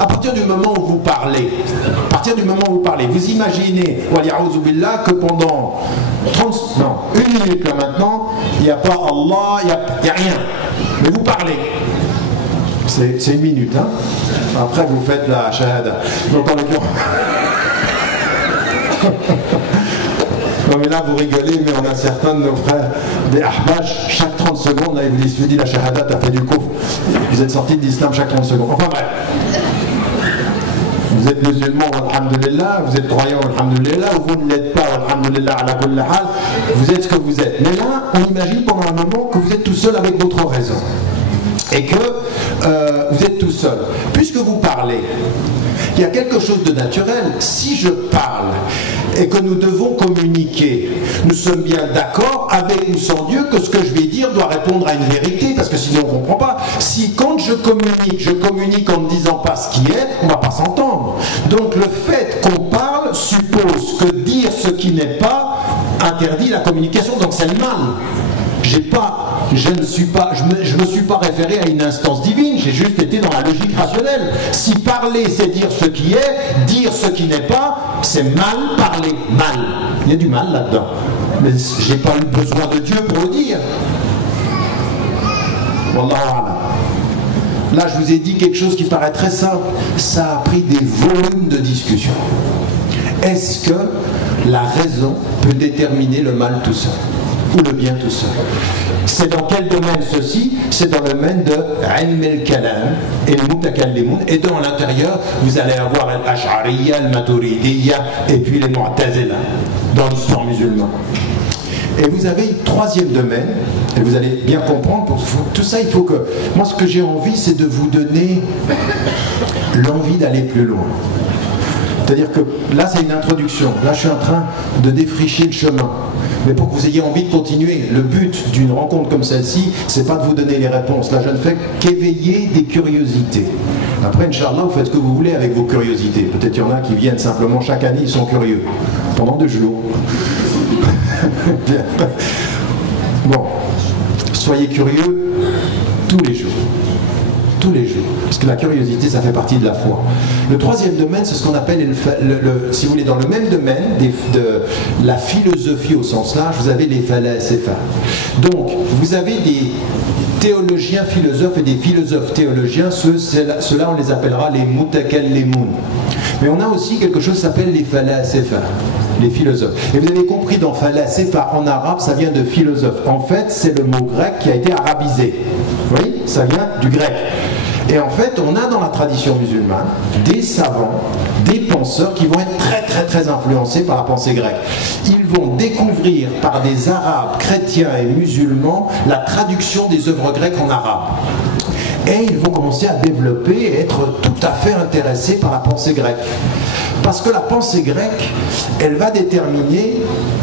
à partir du moment où vous parlez, vous imaginez, que pendant 1 minute là maintenant, il n'y a pas Allah, il n'y a rien. Mais vous parlez. C'est 1 minute, hein. Après vous faites la shahada. Donc en l'occurrence. Non mais là vous rigolez, mais on a certains de nos frères des ahbash, chaque 30 secondes, là ils vous disent la shahada, t'as fait du kufr. Vous êtes sortis de l'islam chaque 30 secondes. Enfin bref. Vous êtes musulman, alhamdulillah, vous êtes croyant, alhamdulillah, ou vous ne l'êtes pas, alhamdulillah, ala kulli hal, vous êtes ce que vous êtes. Mais là, on imagine pendant un moment que vous êtes tout seul avec votre raison. Et que vous êtes tout seul. Puisque vous parlez, il y a quelque chose de naturel. Si je parle et que nous devons communiquer, nous sommes bien d'accord avec ou sans Dieu que ce que je vais dire doit répondre à une vérité, parce que sinon on ne comprend pas. Si quand je communique en ne disant pas ce qui est, on ne va pas s'entendre. Donc le fait qu'on parle suppose que dire ce qui n'est pas interdit la communication, donc c'est le mal. Je ne me suis pas référé à une instance divine, j'ai juste été dans la logique rationnelle. Si parler c'est dire ce qui est, dire ce qui n'est pas, c'est mal parler, mal. Il y a du mal là-dedans. Mais j'ai pas eu besoin de Dieu pour le dire. Wallahu a'lam. Là, je vous ai dit quelque chose qui paraît très simple. Ça a pris des volumes de discussion. Est-ce que la raison peut déterminer le mal tout seul ou le bien tout seul? C'est dans quel domaine ceci? C'est dans le domaine de ilm al-kalam et le mutakallimun. Et dans l'intérieur, vous allez avoir al-ash'ariyya, al-maturidiyya et puis les mu'tazila dans l'islam musulman. Et vous avez un troisième domaine, et vous allez bien comprendre, pour tout ça il faut que... Moi ce que j'ai envie c'est de vous donner l'envie d'aller plus loin. C'est-à-dire que là c'est une introduction, là je suis en train de défricher le chemin. Mais pour que vous ayez envie de continuer, le but d'une rencontre comme celle-ci, c'est pas de vous donner les réponses. Là je ne fais qu'éveiller des curiosités. Après, Inch'Allah, vous faites ce que vous voulez avec vos curiosités. Peut-être il y en a qui viennent simplement chaque année, ils sont curieux. Pendant 2 jours. Bon, soyez curieux tous les jours. Tous les jours. Parce que la curiosité, ça fait partie de la foi. Le troisième domaine, c'est ce qu'on appelle, si vous voulez, dans le même domaine de la philosophie au sens large, vous avez les falasifa. Donc, vous avez des théologiens philosophes et des philosophes théologiens, ceux-là on les appellera les mutakallimun. Mais on a aussi quelque chose qui s'appelle les falasifa, les philosophes. Et vous avez compris, dans falasifa en arabe, ça vient de philosophe. En fait, c'est le mot grec qui a été arabisé. Oui, ça vient du grec. Et en fait, on a dans la tradition musulmane des savants, des penseurs qui vont être très influencés par la pensée grecque. Ils vont découvrir par des arabes, chrétiens et musulmans la traduction des œuvres grecques en arabe. Et ils vont commencer à développer et être tout à fait intéressés par la pensée grecque. Parce que la pensée grecque, elle va déterminer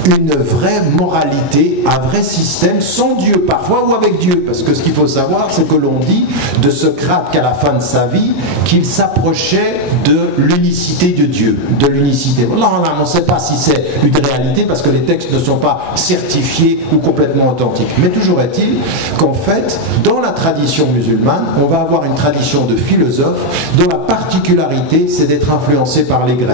une vraie moralité, un vrai système sans Dieu, parfois, ou avec Dieu. Parce que ce qu'il faut savoir, c'est que l'on dit de Socrate qu'à la fin de sa vie, qu'il s'approchait de l'unicité de Dieu, de l'unicité. Là, on ne sait pas si c'est une réalité, parce que les textes ne sont pas certifiés ou complètement authentiques. Mais toujours est-il qu'en fait, dans la tradition musulmane, on va avoir une tradition de philosophes dont la particularité, c'est d'être influencé par les Grecs.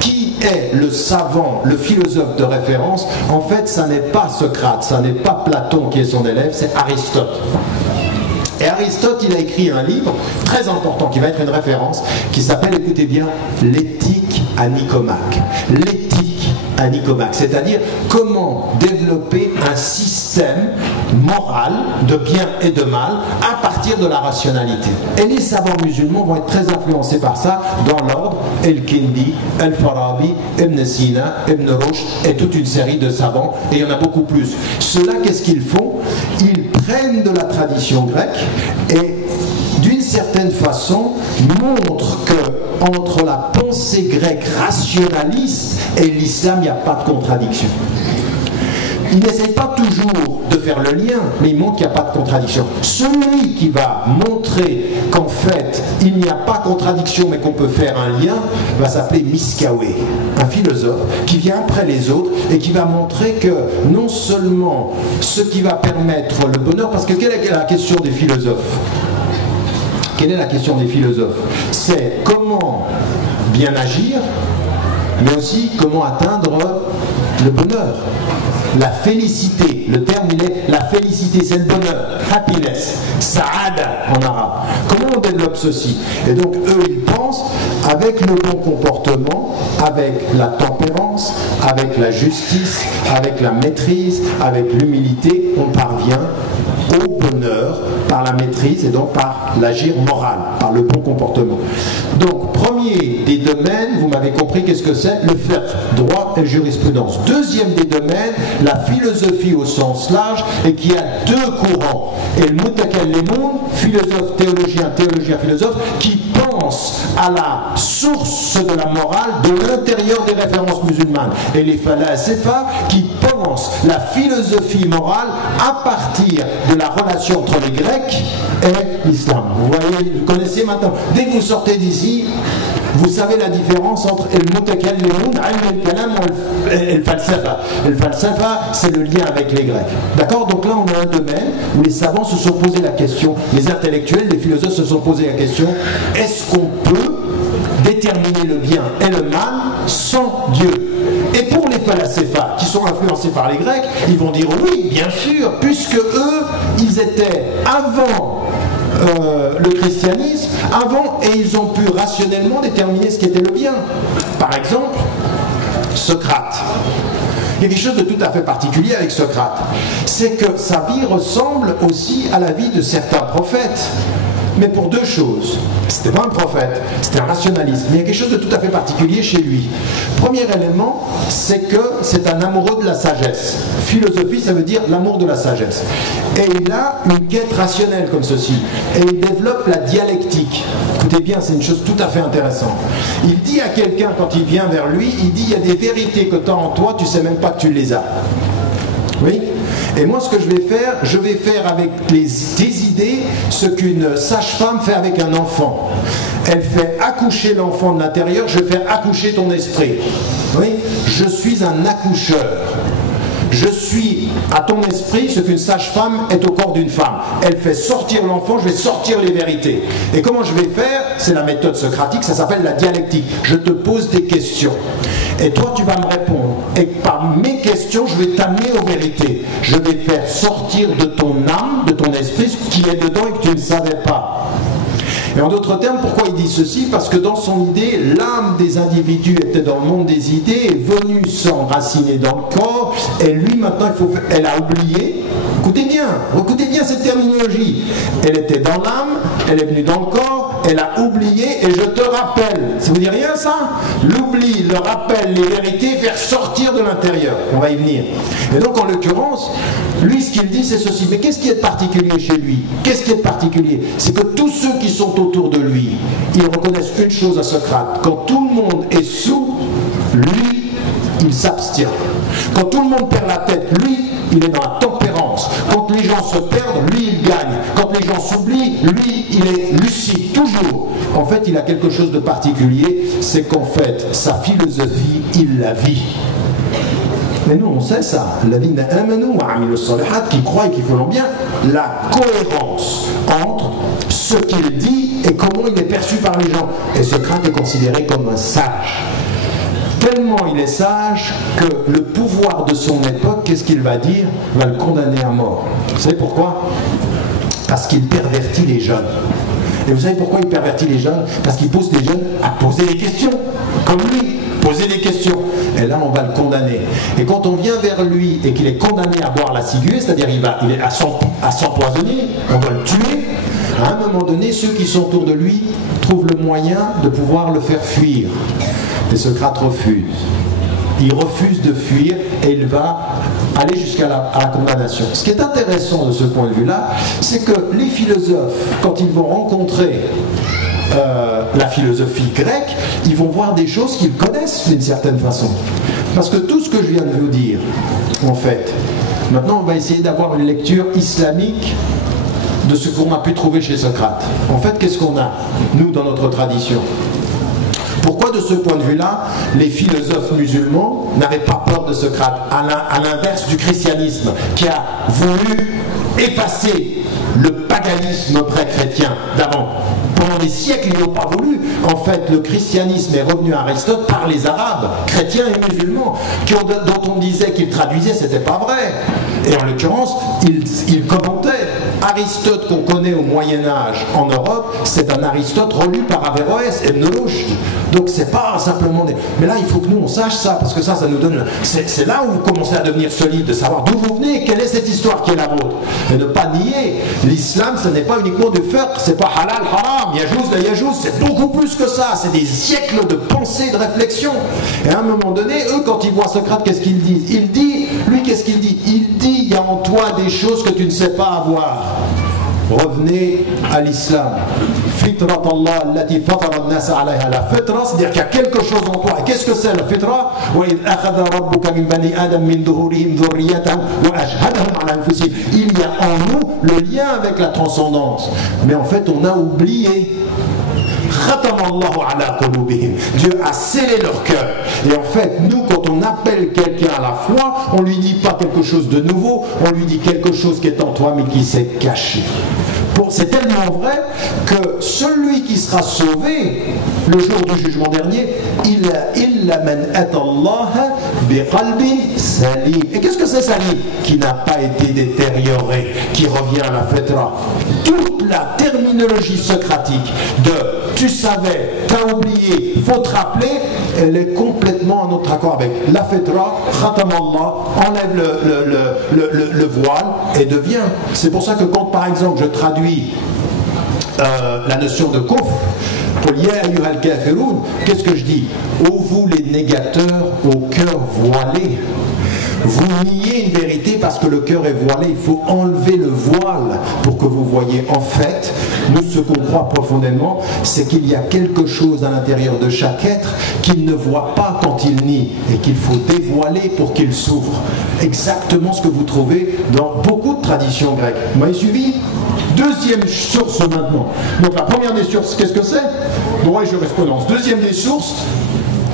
Qui est le savant, le philosophe de référence? En fait, ça n'est pas Socrate, ça n'est pas Platon qui est son élève, c'est Aristote. Et Aristote, il a écrit un livre très important qui va être une référence, qui s'appelle, écoutez bien, l'éthique à Nicomaque. L'éthique à Nicomaque, c'est-à-dire comment développer un système moral de bien et de mal à partir de la rationalité. Et les savants musulmans vont être très influencés par ça, dans l'ordre, El-Kindi, El-Farabi, Ibn Sina, Ibn Rushd et toute une série de savants, et il y en a beaucoup plus. Ceux-là, qu'est-ce qu'ils font? Ils prennent de la tradition grecque et d'une certaine façon montrent que entre la pensée grecque rationaliste et l'islam, il n'y a pas de contradiction. Il n'essaye pas toujours de faire le lien, mais il montre qu'il n'y a pas de contradiction. Celui qui va montrer qu'en fait, il n'y a pas de contradiction, mais qu'on peut faire un lien, va s'appeler Miskawé, un philosophe qui vient après les autres et qui va montrer que non seulement ce qui va permettre le bonheur, parce que quelle est la question des philosophes? Quelle est la question des philosophes? C'est comment bien agir, mais aussi comment atteindre le bonheur, la félicité. Le terme, il est la félicité, c'est le bonheur, happiness, sa'ada en arabe. Comment on développe ceci? Et donc eux, ils pensent avec le bon comportement, avec la tempérance, avec la justice, avec la maîtrise, avec l'humilité, on parvient au bonheur par la maîtrise et donc par l'agir moral, par le bon comportement. Donc, premier des domaines, vous m'avez compris qu'est-ce que c'est? Le fiqh, droit et jurisprudence. Deuxième des domaines, la philosophie au sens large, et qui a deux courants. Et le mutakallimun, philosophe, théologien, philosophe, qui pense à la source de la morale de l'intérieur des références musulmanes. Et les falasifa qui pensent la philosophie morale à partir de la relation entre les Grecs et l'islam. Vous voyez, vous connaissez maintenant. Dès que vous sortez d'ici, vous savez la différence entre le mutakallimun, al-kalam et le falsafa. Le falsafa, c'est le lien avec les Grecs. D'accord? Donc là, on a un domaine où les savants se sont posé la question, les intellectuels, les philosophes se sont posé la question, est-ce qu'on peut déterminer le bien et le mal sans Dieu? Et pour les falasifa qui sont influencés par les Grecs, ils vont dire oui, bien sûr, puisque eux, ils étaient avant le christianisme, avant, et ils ont pu rationnellement déterminer ce qui était le bien. Par exemple, Socrate. Il y a quelque chose de tout à fait particulier avec Socrate. C'est que sa vie ressemble aussi à la vie de certains prophètes. Mais pour deux choses. C'était pas un prophète, c'était un rationaliste. Mais il y a quelque chose de tout à fait particulier chez lui. Premier élément, c'est que c'est un amoureux de la sagesse. Philosophie, ça veut dire l'amour de la sagesse. Et il a une quête rationnelle comme ceci. Et il développe la dialectique. Écoutez bien, c'est une chose tout à fait intéressante. Il dit à quelqu'un, quand il vient vers lui, il dit, il y a des vérités que tu as en toi, tu sais même pas que tu les as. Oui. Et moi, ce que je vais faire avec tes idées ce qu'une sage-femme fait avec un enfant. Elle fait accoucher l'enfant de l'intérieur, je vais faire accoucher ton esprit. Oui, je suis un accoucheur. Je suis à ton esprit ce qu'une sage-femme est au corps d'une femme. Elle fait sortir l'enfant, je vais sortir les vérités. Et comment je vais faire? C'est la méthode socratique, ça s'appelle la dialectique. Je te pose des questions. Et toi, tu vas me répondre. Et par mes questions, je vais t'amener aux vérités. Je vais faire sortir de ton âme, de ton esprit, ce qui est dedans et que tu ne savais pas. Et en d'autres termes, pourquoi il dit ceci? Parce que dans son idée, l'âme des individus était dans le monde des idées, est venue s'enraciner dans le corps, et lui, maintenant, elle a oublié. Écoutez bien cette terminologie. Elle était dans l'âme, elle est venue dans le corps, elle a oublié, et je te rappelle. Ça vous dit rien, ça? L'oubli, le rappel, les vérités, faire sortir de l'intérieur. On va y venir. Et donc, en l'occurrence, lui, ce qu'il dit, c'est ceci. Mais qu'est-ce qui est particulier chez lui? Qu'est-ce qui est particulier? C'est que tous ceux qui sont autour de lui, ils reconnaissent une chose à Socrate. Quand tout le monde est sous, lui, il s'abstient. Quand tout le monde perd la tête, lui, il est dans la tempérance. Quand les gens se perdent, lui, il gagne. Quand les gens s'oublient, lui, il est lucide, toujours. En fait, il a quelque chose de particulier, c'est qu'en fait, sa philosophie, il la vit. Mais nous, on sait ça. L'adina amanu wa amilu salihat, qui croient et qui font bien, la cohérence entre ce qu'il dit et comment il est perçu par les gens. Et Socrate est considéré comme un sage. Tellement il est sage que le pouvoir de son époque, qu'est-ce qu'il va dire? Va le condamner à mort. Vous savez pourquoi? Parce qu'il pervertit les jeunes. Et vous savez pourquoi il pervertit les jeunes? Parce qu'il pousse les jeunes à poser des questions, comme lui. Poser des questions. Et là, on va le condamner. Et quand on vient vers lui et qu'il est condamné à boire la ciguë, c'est-à-dire il est à s'empoisonner, on doit le tuer, à un moment donné, ceux qui sont autour de lui trouvent le moyen de pouvoir le faire fuir. Et Socrate refuse. Il refuse de fuir et il va aller jusqu'à la condamnation. Ce qui est intéressant de ce point de vue-là, c'est que les philosophes, quand ils vont rencontrer la philosophie grecque, ils vont voir des choses qu'ils connaissent d'une certaine façon. Parce que tout ce que je viens de vous dire, en fait, maintenant on va essayer d'avoir une lecture islamique de ce qu'on a pu trouver chez Socrate. En fait, qu'est-ce qu'on a, nous, dans notre tradition? Pourquoi, de ce point de vue-là, les philosophes musulmans n'avaient pas peur de Socrate, à l'inverse du christianisme, qui a voulu effacer le paganisme pré-chrétien d'avant? Pendant des siècles, ils n'ont pas voulu. En fait, le christianisme est revenu à Aristote par les Arabes, chrétiens et musulmans, dont on disait qu'ils traduisaient, c'était pas vrai. Et en l'occurrence, ils commentaient. Aristote qu'on connaît au Moyen-Âge en Europe, c'est un Aristote relu par Averroès et Ibn Rushd. Donc c'est pas simplement des... Mais là, il faut que nous, on sache ça, parce que ça nous donne... C'est là où vous commencez à devenir solide, de savoir d'où vous venez, quelle est cette histoire qui est la vôtre. Et ne pas nier. L'islam, ce n'est pas uniquement du fiqh, c'est pas halal, haram, yajouz, la yajouz, c'est beaucoup plus que ça. C'est des siècles de pensée, de réflexion. Et à un moment donné, eux, quand ils voient Socrate, qu'est-ce qu'ils disent? Il dit, lui, qu'est-ce qu'il dit? Il dit, il y a en toi des choses que tu ne sais pas avoir. Revenez à l'islam. Fitrat Allah allati fatara an-nas 'alayha. La fitra, c'est-à-dire qu'il y a quelque chose en toi. Et qu'est-ce que c'est la fitra? Wa idh akhadha rabbuka min bani adam min dhuhurihim dhurriyyatahum wa ashhadahum 'ala anfusihim. Il y a en nous le lien avec la transcendance. Mais en fait, on a oublié. Dieu a scellé leur cœur. Et en fait, nous, quand on appelle quelqu'un à la foi, on lui dit pas quelque chose de nouveau, on lui dit quelque chose qui est en toi mais qui s'est caché. C'est tellement vrai que celui qui sera sauvé le jour du jugement dernier, illa man atallaha biqalbin salim. Et qu'est-ce que c'est salim? Qui n'a pas été détérioré, qui revient à la fitra. Toute la terminologie socratique de tu savais, t'as oublié, faut te rappeler, elle est complètement en notre accord avec la fitra, khatam Allah, enlève le voile et devient. C'est pour ça que quand par exemple je traduis la notion de kufr, qu'est-ce que je dis? Ô vous les négateurs au cœur voilé, vous niez une vérité parce que le cœur est voilé. Il faut enlever le voile pour que vous voyez. En fait, nous, ce qu'on croit profondément, c'est qu'il y a quelque chose à l'intérieur de chaque être qu'il ne voit pas quand il nie et qu'il faut dévoiler pour qu'il s'ouvre. Exactement ce que vous trouvez dans beaucoup de traditions grecques. Vous m'avez suivi? Deuxième source maintenant. Donc la première des sources, qu'est-ce que c'est? Droit et jurisprudence. Deuxième des sources,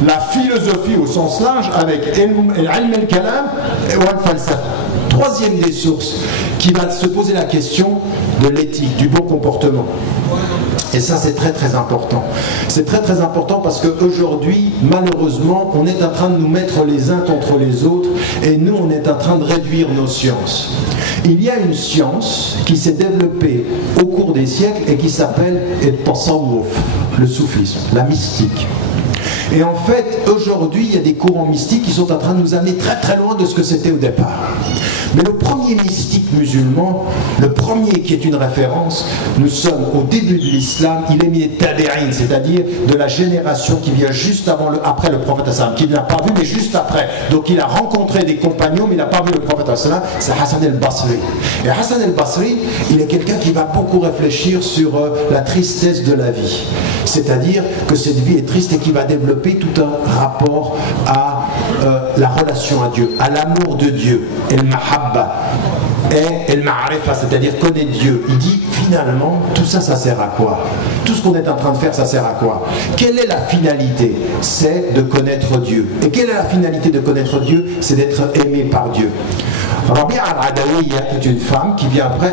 la philosophie au sens large avec Ilm al-Kalam et al-Falsafa. Troisième des sources qui va se poser la question de l'éthique, du bon comportement. Et ça, c'est très très important. C'est très très important parce qu'aujourd'hui, malheureusement, on est en train de nous mettre les uns contre les autres et nous, on est en train de réduire nos sciences. Il y a une science qui s'est développée au cours des siècles et qui s'appelle le soufisme, la mystique. Et en fait, aujourd'hui, il y a des courants mystiques qui sont en train de nous amener très très loin de ce que c'était au départ. Mais le premier mystique musulman, le premier qui est une référence, nous sommes au début de l'islam, il est mis tabi'in, c'est-à-dire de la génération qui vient juste après le prophète sallam, qui ne l'a pas vu, mais juste après. Donc il a rencontré des compagnons, mais il n'a pas vu le prophète sallam, c'est Hassan el-Basri. Et Hassan el-Basri, il est quelqu'un qui va beaucoup réfléchir sur la tristesse de la vie. C'est-à-dire que cette vie est triste et qui va développer tout un rapport à la relation à Dieu, à l'amour de Dieu, et le mahabba, et le ma'arifa, c'est-à-dire connaître Dieu. Il dit finalement, tout ça, ça sert à quoi? Tout ce qu'on est en train de faire, ça sert à quoi? Quelle est la finalité? C'est de connaître Dieu. Et quelle est la finalité de connaître Dieu? C'est d'être aimé par Dieu. Rabia al-Adawiya est une femme qui vient après,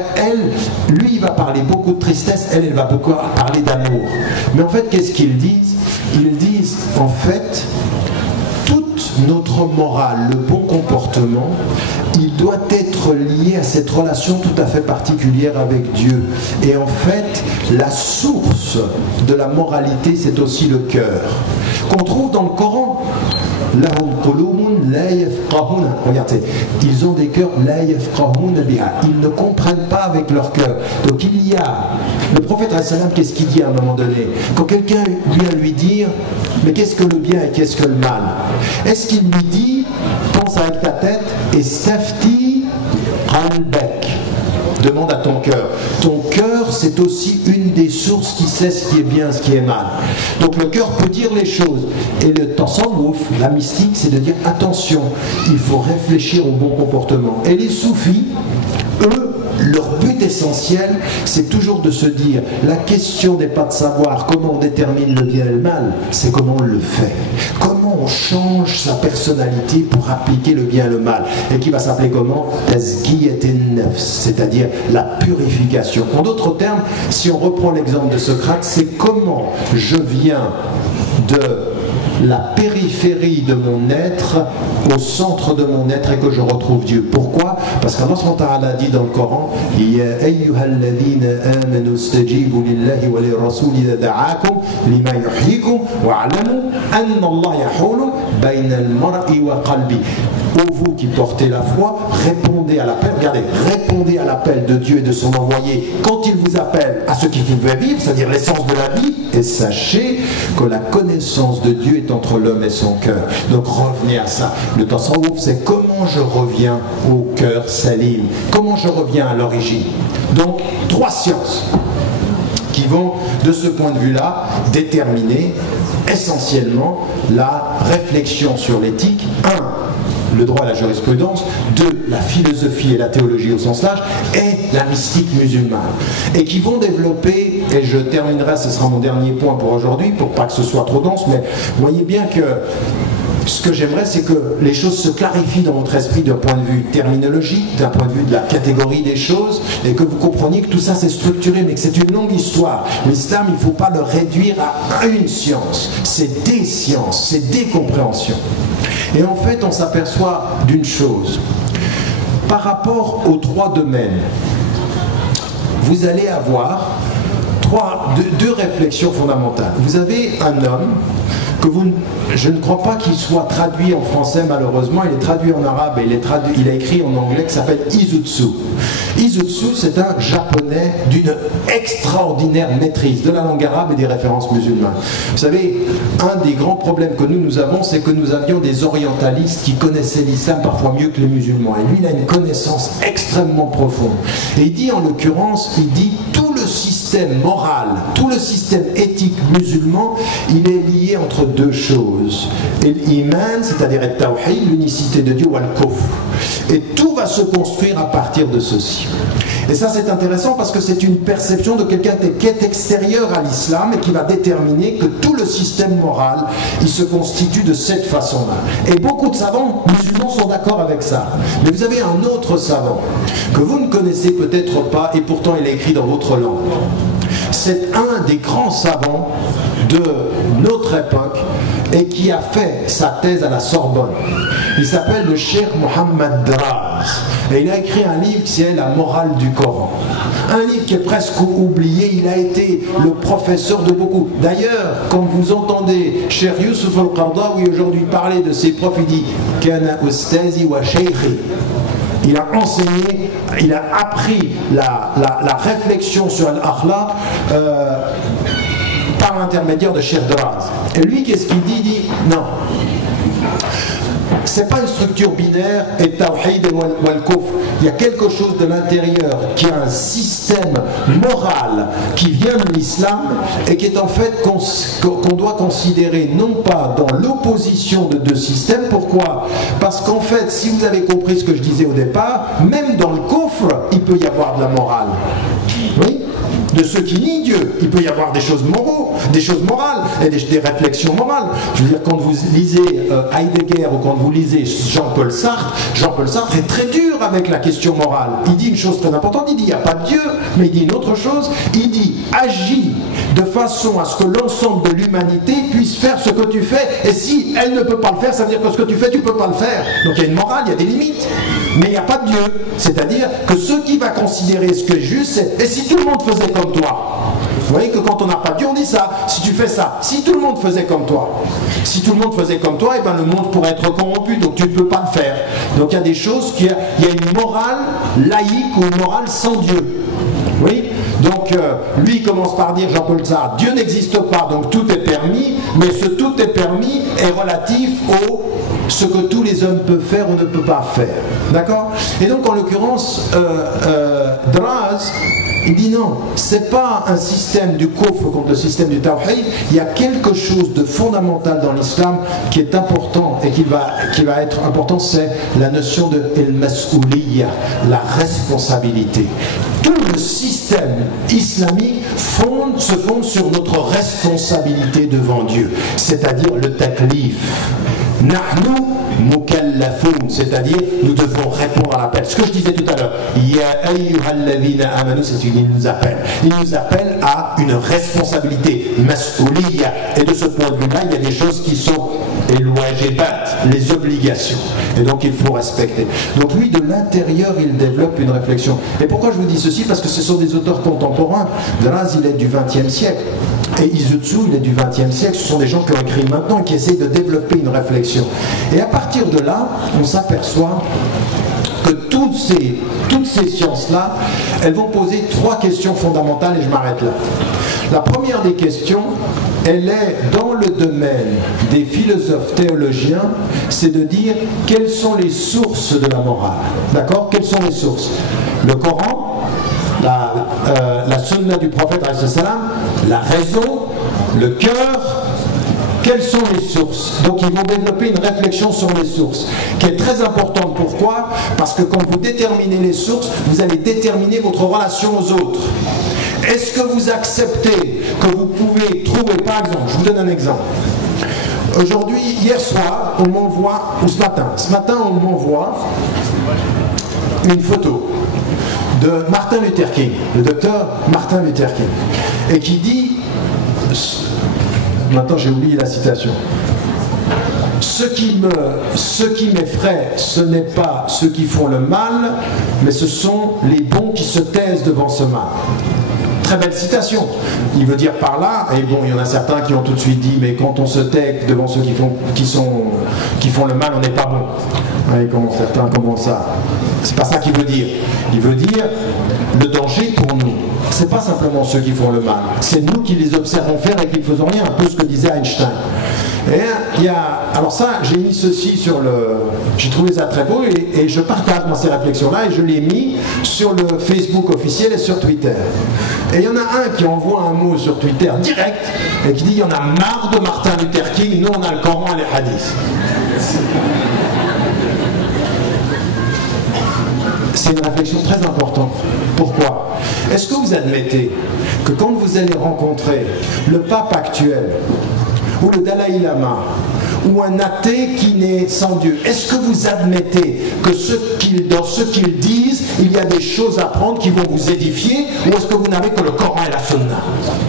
lui il va parler beaucoup de tristesse, elle va beaucoup parler d'amour. Mais en fait, qu'est-ce qu'ils disent? Ils disent, en fait, toute notre morale, le bon comportement, il doit être lié à cette relation tout à fait particulière avec Dieu. Et en fait, la source de la moralité, c'est aussi le cœur, qu'on trouve dans le Coran. Regardez, ils ont des cœurs, ils ne comprennent pas avec leur cœur. Donc il y a, le prophète qu'est-ce qu'il dit à un moment donné? Quand quelqu'un vient lui dire, mais qu'est-ce que le bien et qu'est-ce que le mal? Est-ce qu'il lui dit, pense avec ta tête, et stafti qalbak, demande à ton cœur. Ton cœur, c'est aussi une des sources qui sait ce qui est bien, ce qui est mal. Donc le cœur peut dire les choses. Et le tasawwuf, la mystique, c'est de dire attention, il faut réfléchir au bon comportement. Et les soufis, eux, leur but essentiel, c'est toujours de se dire, la question n'est pas de savoir comment on détermine le bien et le mal, c'est comment on le fait. Comment on change sa personnalité pour appliquer le bien et le mal. Et qui va s'appeler comment? C'est-à-dire la purification. En d'autres termes, si on reprend l'exemple de Socrate, c'est comment je viens de la périphérie de mon être au centre de mon être et que je retrouve Dieu. Pourquoi? Parce qu'Allah SWT dit dans le Coran, Ya ayyuhalladhina amanu stajibu lillahi wa lirrasul idha da'akum lima yuhyikum wa'lamu anna Allah yahulu bayna al-mar'i wa qalbi. Ô vous qui portez la foi, répondez à l'appel, regardez, répondez à l'appel de Dieu et de son envoyé quand il vous appelle à ce qui vous fait vivre, c'est-à-dire l'essence de la vie, et sachez que la connaissance de Dieu est entre l'homme et son cœur. Donc revenez à ça. Le tasawwuf, c'est comment je reviens au cœur salim, comment je reviens à l'origine. Donc, 3 sciences qui vont, de ce point de vue-là, déterminer essentiellement la réflexion sur l'éthique. 1. Le droit à la jurisprudence, 2. La philosophie et la théologie au sens large, et la mystique musulmane. Et qui vont développer, et je terminerai, ce sera mon dernier point pour aujourd'hui, pour pas que ce soit trop dense, mais voyez bien que ce que j'aimerais, c'est que les choses se clarifient dans votre esprit d'un point de vue terminologique, d'un point de vue de la catégorie des choses, et que vous compreniez que tout ça c'est structuré, mais que c'est une longue histoire. L'islam, il ne faut pas le réduire à une science, c'est des sciences, c'est des compréhensions. Et en fait, on s'aperçoit d'une chose. Par rapport aux 3 domaines, vous allez avoir deux réflexions fondamentales. Vous avez un homme que je ne crois pas qu'il soit traduit en français malheureusement, il est traduit en arabe et il a écrit en anglais, qui s'appelle Izutsu. Izutsu, c'est un japonais d'une extraordinaire maîtrise de la langue arabe et des références musulmanes. Vous savez, un des grands problèmes que nous avons, c'est que nous avions des orientalistes qui connaissaient l'islam parfois mieux que les musulmans. Et lui, il a une connaissance extrêmement profonde. Et il dit, en l'occurrence, tout le système moral, tout le système éthique musulman, il est lié entre 2 choses. Et l'iman, c'est-à-dire le tawhid, l'unicité de Dieu, ou al-kufr. Et tout va se construire à partir de ceci. Et ça, c'est intéressant parce que c'est une perception de quelqu'un qui est extérieur à l'islam et qui va déterminer que tout le système moral, il se constitue de cette façon-là. Et beaucoup de savants musulmans sont d'accord avec ça. Mais vous avez un autre savant que vous ne connaissez peut-être pas et pourtant il est écrit dans votre langue. C'est un des grands savants de notre époque et qui a fait sa thèse à la Sorbonne. Il s'appelle le Cheikh Mohammed Draz. Et il a écrit un livre qui est La morale du Coran. Un livre qui est presque oublié, il a été le professeur de beaucoup. D'ailleurs, quand vous entendez Cheikh Youssouf al-Qardawi aujourd'hui parler de ses profs, il dit « Kana ustazi wa sheikhi ». Il a enseigné, il a appris la réflexion sur l'akhlaq par l'intermédiaire de Cheikh Draz. Et lui, qu'est-ce qu'il dit? Il dit non. C'est pas une structure binaire et tawhid et wal-kufr. Il y a quelque chose de l'intérieur qui est un système moral qui vient de l'islam et qui est en fait qu'on doit considérer non pas dans l'opposition de 2 systèmes. Pourquoi? Parce qu'en fait, si vous avez compris ce que je disais au départ, même dans le kufr, il peut y avoir de la morale. Oui? De ceux qui nient Dieu, il peut y avoir des choses morales et des réflexions morales. Je veux dire, quand vous lisez Heidegger ou quand vous lisez Jean-Paul Sartre est très dur avec la question morale. Il dit une chose très importante, il dit il n'y a pas de Dieu, mais il dit une autre chose, il dit agis de façon à ce que l'ensemble de l'humanité puisse faire ce que tu fais, et si elle ne peut pas le faire, ça veut dire que ce que tu fais, tu ne peux pas le faire. Donc il y a une morale, il y a des limites, mais il n'y a pas de Dieu. C'est-à-dire que ce qui va considérer ce qui est juste, c'est et si tout le monde faisait comme toi? Vous voyez que quand on n'a pas de Dieu, on dit ça. Si tu fais ça, si tout le monde faisait comme toi, si tout le monde faisait comme toi, et ben le monde pourrait être corrompu, donc tu ne peux pas le faire. Donc il y a des choses, il y a une morale laïque ou une morale sans Dieu. Oui. Donc lui il commence par dire, Jean-Paul Sartre, Dieu n'existe pas, donc tout est permis, mais ce tout est permis est relatif au ce que tous les hommes peuvent faire ou ne peuvent pas faire. D'accord? Et donc en l'occurrence, Draz, il dit non, c'est pas un système du kufr contre le système du tawhid, il y a quelque chose de fondamental dans l'islam qui est important et qui va être important, c'est la notion de el-mas'ouliyya, la responsabilité. Tout le système islamique se fonde sur notre responsabilité devant Dieu, c'est-à-dire le taklif. Nahnu mukallafoun, c'est-à-dire nous devons répondre à l'appel. Ce que je disais tout à l'heure, Ya ayyuhalladhina amanu, c'est qu'il nous appelle. Il nous appelle à une responsabilité, mas'ouliyya. Et de ce point de vue-là, il y a des choses qui sont el-wajibat, les obligations. Et donc il faut respecter. Donc lui, de l'intérieur, il développe une réflexion. Et pourquoi je vous dis ceci? Parce que ce sont des auteurs contemporains. Draz, il est du XXe siècle. Et Izutsu, il est du XXe siècle. Ce sont des gens qui ont écrit maintenant, qui essayent de développer une réflexion. Et à partir de là, on s'aperçoit que toutes ces sciences-là, elles vont poser 3 questions fondamentales, et je m'arrête là. La première des questions, elle est dans le domaine des philosophes théologiens, c'est de dire quelles sont les sources de la morale. D'accord? Quelles sont les sources? Le Coran, la sunna du prophète, la raison, le cœur. Quelles sont les sources? Donc ils vont développer une réflexion sur les sources, qui est très importante. Pourquoi? Parce que quand vous déterminez les sources, vous allez déterminer votre relation aux autres. Est-ce que vous acceptez que vous pouvez trouver, par exemple, je vous donne un exemple. Aujourd'hui, hier soir, on m'envoie, ou ce matin on m'envoie une photo de Martin Luther King, le docteur Martin Luther King, et qui dit, maintenant j'ai oublié la citation, ce qui m'effraie, ce n'est pas ceux qui font le mal, mais ce sont les bons qui se taisent devant ce mal. Très belle citation. Il veut dire par là, et bon, il y en a certains qui ont tout de suite dit, mais quand on se tait devant ceux qui font le mal, on n'est pas bon. Ouais, comment certains commencent ça. C'est pas ça qu'il veut dire. Il veut dire le danger pour nous. C'est pas simplement ceux qui font le mal, c'est nous qui les observons faire et qui ne faisons rien, un peu ce que disait Einstein. Et il y a, alors ça, j'ai mis ceci sur le, j'ai trouvé ça très beau et je partage moi ces réflexions-là et je l'ai mis sur le Facebook officiel et sur Twitter. Et il y en a un qui envoie un mot sur Twitter direct et qui dit il y en a marre de Martin Luther King, nous on a le Coran et les hadiths. C'est une réflexion très importante. Pourquoi? Est-ce que vous admettez que quand vous allez rencontrer le pape actuel ou le Dalai Lama ou un athée qui n'est sans Dieu, est-ce que vous admettez que dans ce qu'ils disent, il y a des choses à prendre qui vont vous édifier, ou est-ce que vous n'avez que le Coran et la Sunna?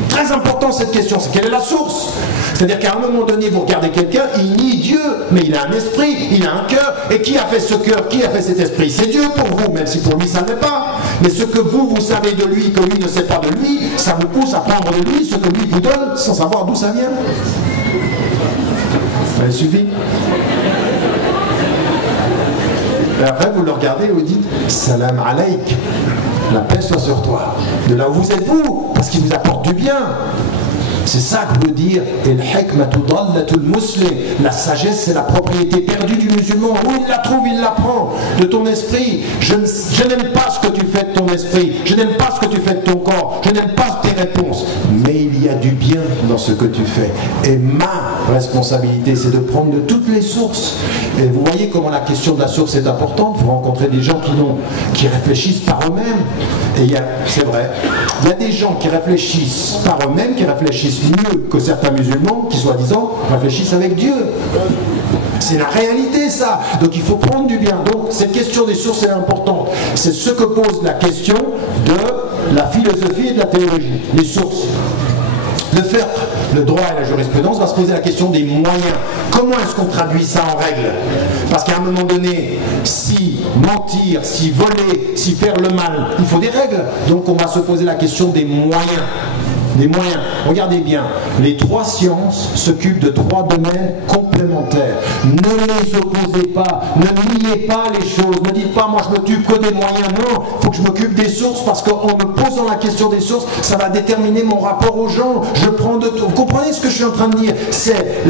Très important cette question, c'est quelle est la source? C'est-à-dire qu'à un moment donné, vous regardez quelqu'un, il nie Dieu, mais il a un esprit, il a un cœur, et qui a fait ce cœur, qui a fait cet esprit? C'est Dieu pour vous, même si pour lui ça ne l'est pas. Mais ce que vous savez de lui, que lui ne sait pas de lui, ça vous pousse à prendre de lui ce que lui vous donne, sans savoir d'où ça vient. Ça suffit. Et après, vous le regardez et vous dites Salam alaik, la paix soit sur toi. De là où vous êtes vous, parce qu'il vous apporte du bien. C'est ça que veut dire la sagesse, c'est la propriété perdue du musulman. Où il la trouve, il la prend. De ton esprit. Je n'aime pas ce que tu fais de ton esprit. Je n'aime pas ce que tu fais de ton corps. Je n'aime pas tes réponses. Mais il y a du bien dans ce que tu fais. Et ma responsabilité, c'est de prendre de toutes les sources. Et vous voyez comment la question de la source est importante. Vous rencontrez des gens qui réfléchissent par eux-mêmes. Et c'est vrai, il y a des gens qui réfléchissent par eux-mêmes, qui réfléchissent mieux que certains musulmans qui, soi-disant, réfléchissent avec Dieu. C'est la réalité, ça. Donc il faut prendre du bien. Donc cette question des sources est importante. C'est ce que pose la question de la philosophie et de la théologie. Les sources. Le fiqh, le droit et la jurisprudence va se poser la question des moyens. Comment est-ce qu'on traduit ça en règle? Parce qu'à un moment donné, si mentir, si voler, si faire le mal, il faut des règles. Donc on va se poser la question des moyens. Des moyens. Regardez bien, les trois sciences s'occupent de trois domaines complémentaires. Ne les opposez pas, ne niez pas les choses, ne dites pas moi je m'occupe que des moyens. Non, il faut que je m'occupe des sources parce qu'en me posant la question des sources, ça va déterminer mon rapport aux gens. Je prends de tout. Vous comprenez ce que je suis en train de dire? C'est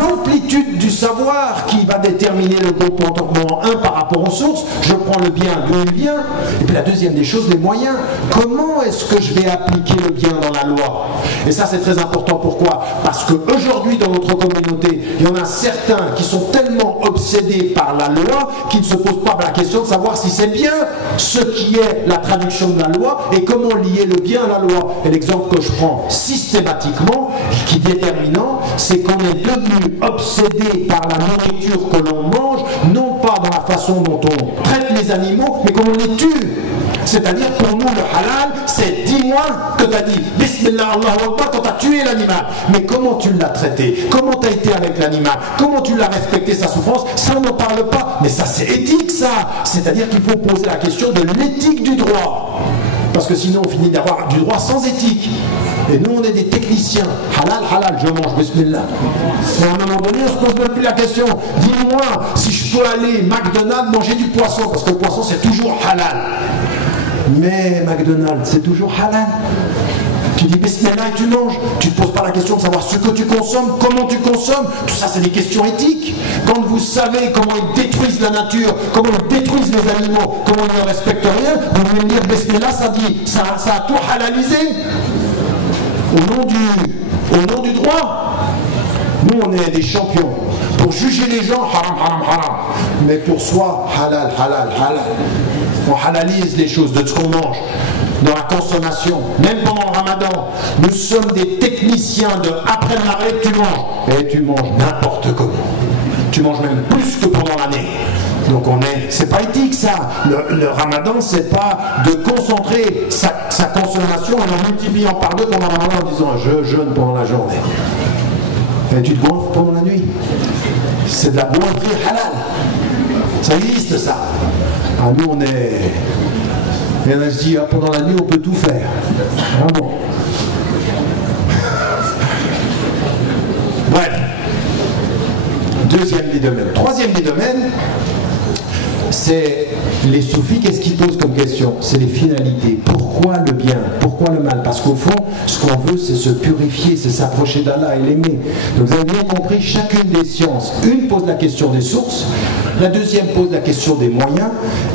l'amplitude du savoir qui va déterminer le comportement par rapport aux sources. Je prends le bien d'où il vient. Et puis la deuxième des choses, les moyens. Comment est-ce que je vais appliquer le bien dans la loi? Et ça c'est très important. Pourquoi? Parce qu'aujourd'hui dans notre communauté, il y en a certains qui sont tellement obsédés par la loi qu'ils ne se posent pas la question de savoir si c'est bien ce qui est la traduction de la loi et comment lier le bien à la loi. Et l'exemple que je prends systématiquement, qui est déterminant, c'est qu'on est devenu obsédé par la nourriture que l'on mange, non pas dans la façon dont on traite les animaux, mais comment on les tue. C'est-à-dire pour nous le halal, c'est dis-moi que tu as dit Bismillah Allahu Akbar quand tu as tué l'animal. Mais comment tu l'as traité? Comment tu as été avec l'animal? Comment tu l'as respecté sa souffrance? Ça on n'en parle pas. Mais ça c'est éthique ça. C'est-à-dire qu'il faut poser la question de l'éthique du droit. Parce que sinon on finit d'avoir du droit sans éthique. Et nous on est des techniciens. Halal, halal, je mange, bismillah. Mais à un moment donné on se pose même plus la question. Dis-moi si je peux aller McDonald's manger du poisson. Parce que le poisson c'est toujours halal. Mais McDonald's, c'est toujours halal. Tu dis bismillah et tu manges. Tu ne te poses pas la question de savoir ce que tu consommes, comment tu consommes. Tout ça, c'est des questions éthiques. Quand vous savez comment ils détruisent la nature, comment ils détruisent les animaux, comment ils ne respectent rien, vous venez me dire bismillah, ça a tout halalisé. Au nom du droit. Nous, on est des champions. Pour juger les gens, haram, haram, haram. Mais pour soi, halal, halal, halal. On halalise les choses de ce qu'on mange. dans la consommation, même pendant le ramadan. Nous sommes des techniciens de après le maghrib, tu manges. Et tu manges n'importe comment. Tu manges même plus que pendant l'année. Donc c'est pas éthique ça. Le ramadan, c'est pas de concentrer sa consommation en multipliant par deux pendant le ramadan en disant je jeûne pendant la journée. Et tu te goinfres pendant la nuit. C'est de la goinfrerie halal. Ça existe ça. Ah, nous on est. Et on se dit pendant la nuit on peut tout faire. Ah bon. Bref. Deuxième des domaines. Troisième des domaines, c'est les soufis, qu'est-ce qu'ils posent comme question? C'est les finalités. Pourquoi le bien? Pourquoi le mal? Parce qu'au fond, ce qu'on veut, c'est se purifier, c'est s'approcher d'Allah et l'aimer. Donc vous avez bien compris, chacune des sciences, une pose la question des sources, la deuxième pose la question des moyens,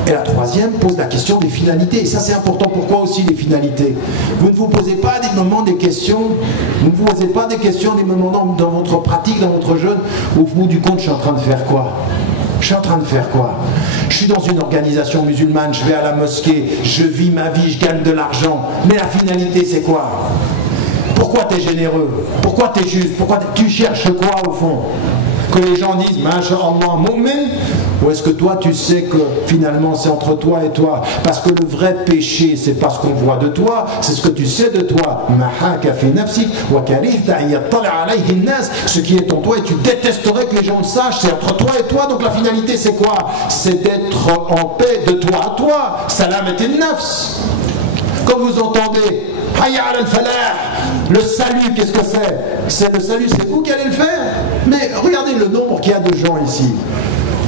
et la troisième pose la question des finalités. Et ça c'est important. Pourquoi aussi les finalités? Vous ne vous posez pas des moments des questions, vous ne vous posez pas des questions des moments dans votre pratique, dans votre jeûne, au bout du compte, je suis en train de faire quoi? Je suis en train de faire quoi? Je suis dans une organisation musulmane, je vais à la mosquée, je vis ma vie, je gagne de l'argent. Mais la finalité, c'est quoi? Pourquoi tu es généreux? Pourquoi tu es juste? Pourquoi tu cherches quoi au fond? Que les gens disent « Masha'Allah, mu'min » ou est-ce que toi tu sais que finalement c'est entre toi et toi? Parce que le vrai péché, c'est pas ce qu'on voit de toi, c'est ce que tu sais de toi. Ce qui est en toi et tu détesterais que les gens le sachent, c'est entre toi et toi. Donc la finalité c'est quoi? C'est d'être en paix de toi à toi. Salam et nafs. Quand vous entendez Hayya al falah, le salut, qu'est-ce que c'est? C'est le salut, c'est vous qui allez le faire. Mais regardez le nombre qu'il y a de gens ici.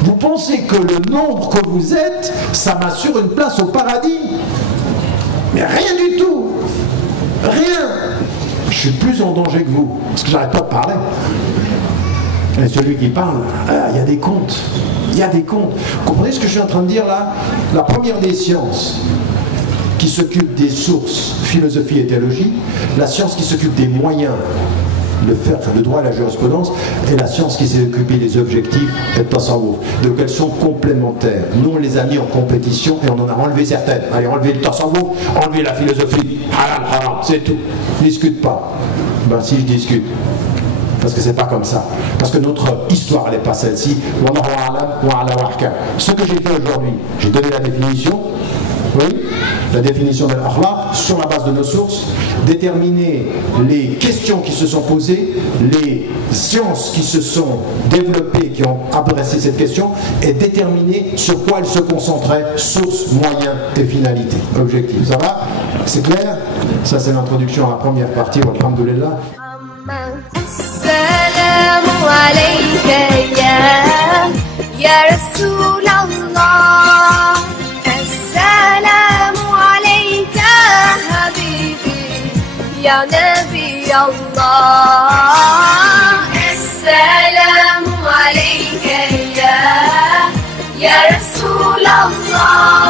Vous pensez que le nombre que vous êtes, ça m'assure une place au paradis? Mais rien du tout. Rien. Je suis plus en danger que vous, parce que j'arrête pas de parler. Et celui qui parle, il y a des comptes. Il y a des comptes. Vous comprenez ce que je suis en train de dire là? La première des sciences qui s'occupe des sources, philosophie et théologie, la science qui s'occupe des moyens, le droit et la jurisprudence, et la science qui s'est occupée des objectifs et de tasawwuf. Donc elles sont complémentaires. Nous on les a mis en compétition et on en a enlevé certaines. Allez, enlever le tasawwuf, enlever la philosophie, halal, haram, c'est tout. Discute pas. Ben si je discute. Parce que c'est pas comme ça. Parce que notre histoire elle n'est pas celle-ci. Wallahu a'lam wa ala wahkam. Ce que j'ai fait aujourd'hui, j'ai donné la définition. Oui, la définition de l'akhlaq sur la base de nos sources, déterminer les questions qui se sont posées, les sciences qui se sont développées, qui ont adressé cette question, et déterminer sur quoi elles se concentraient, sources, moyens et finalités, objectifs. Ça va? C'est clair? Ça c'est l'introduction à la première partie. Alhamdulillah. Assalamu alayka ya Rasulallah. Ya Nabi Allah, Assalamu alayka ya Rasulallah.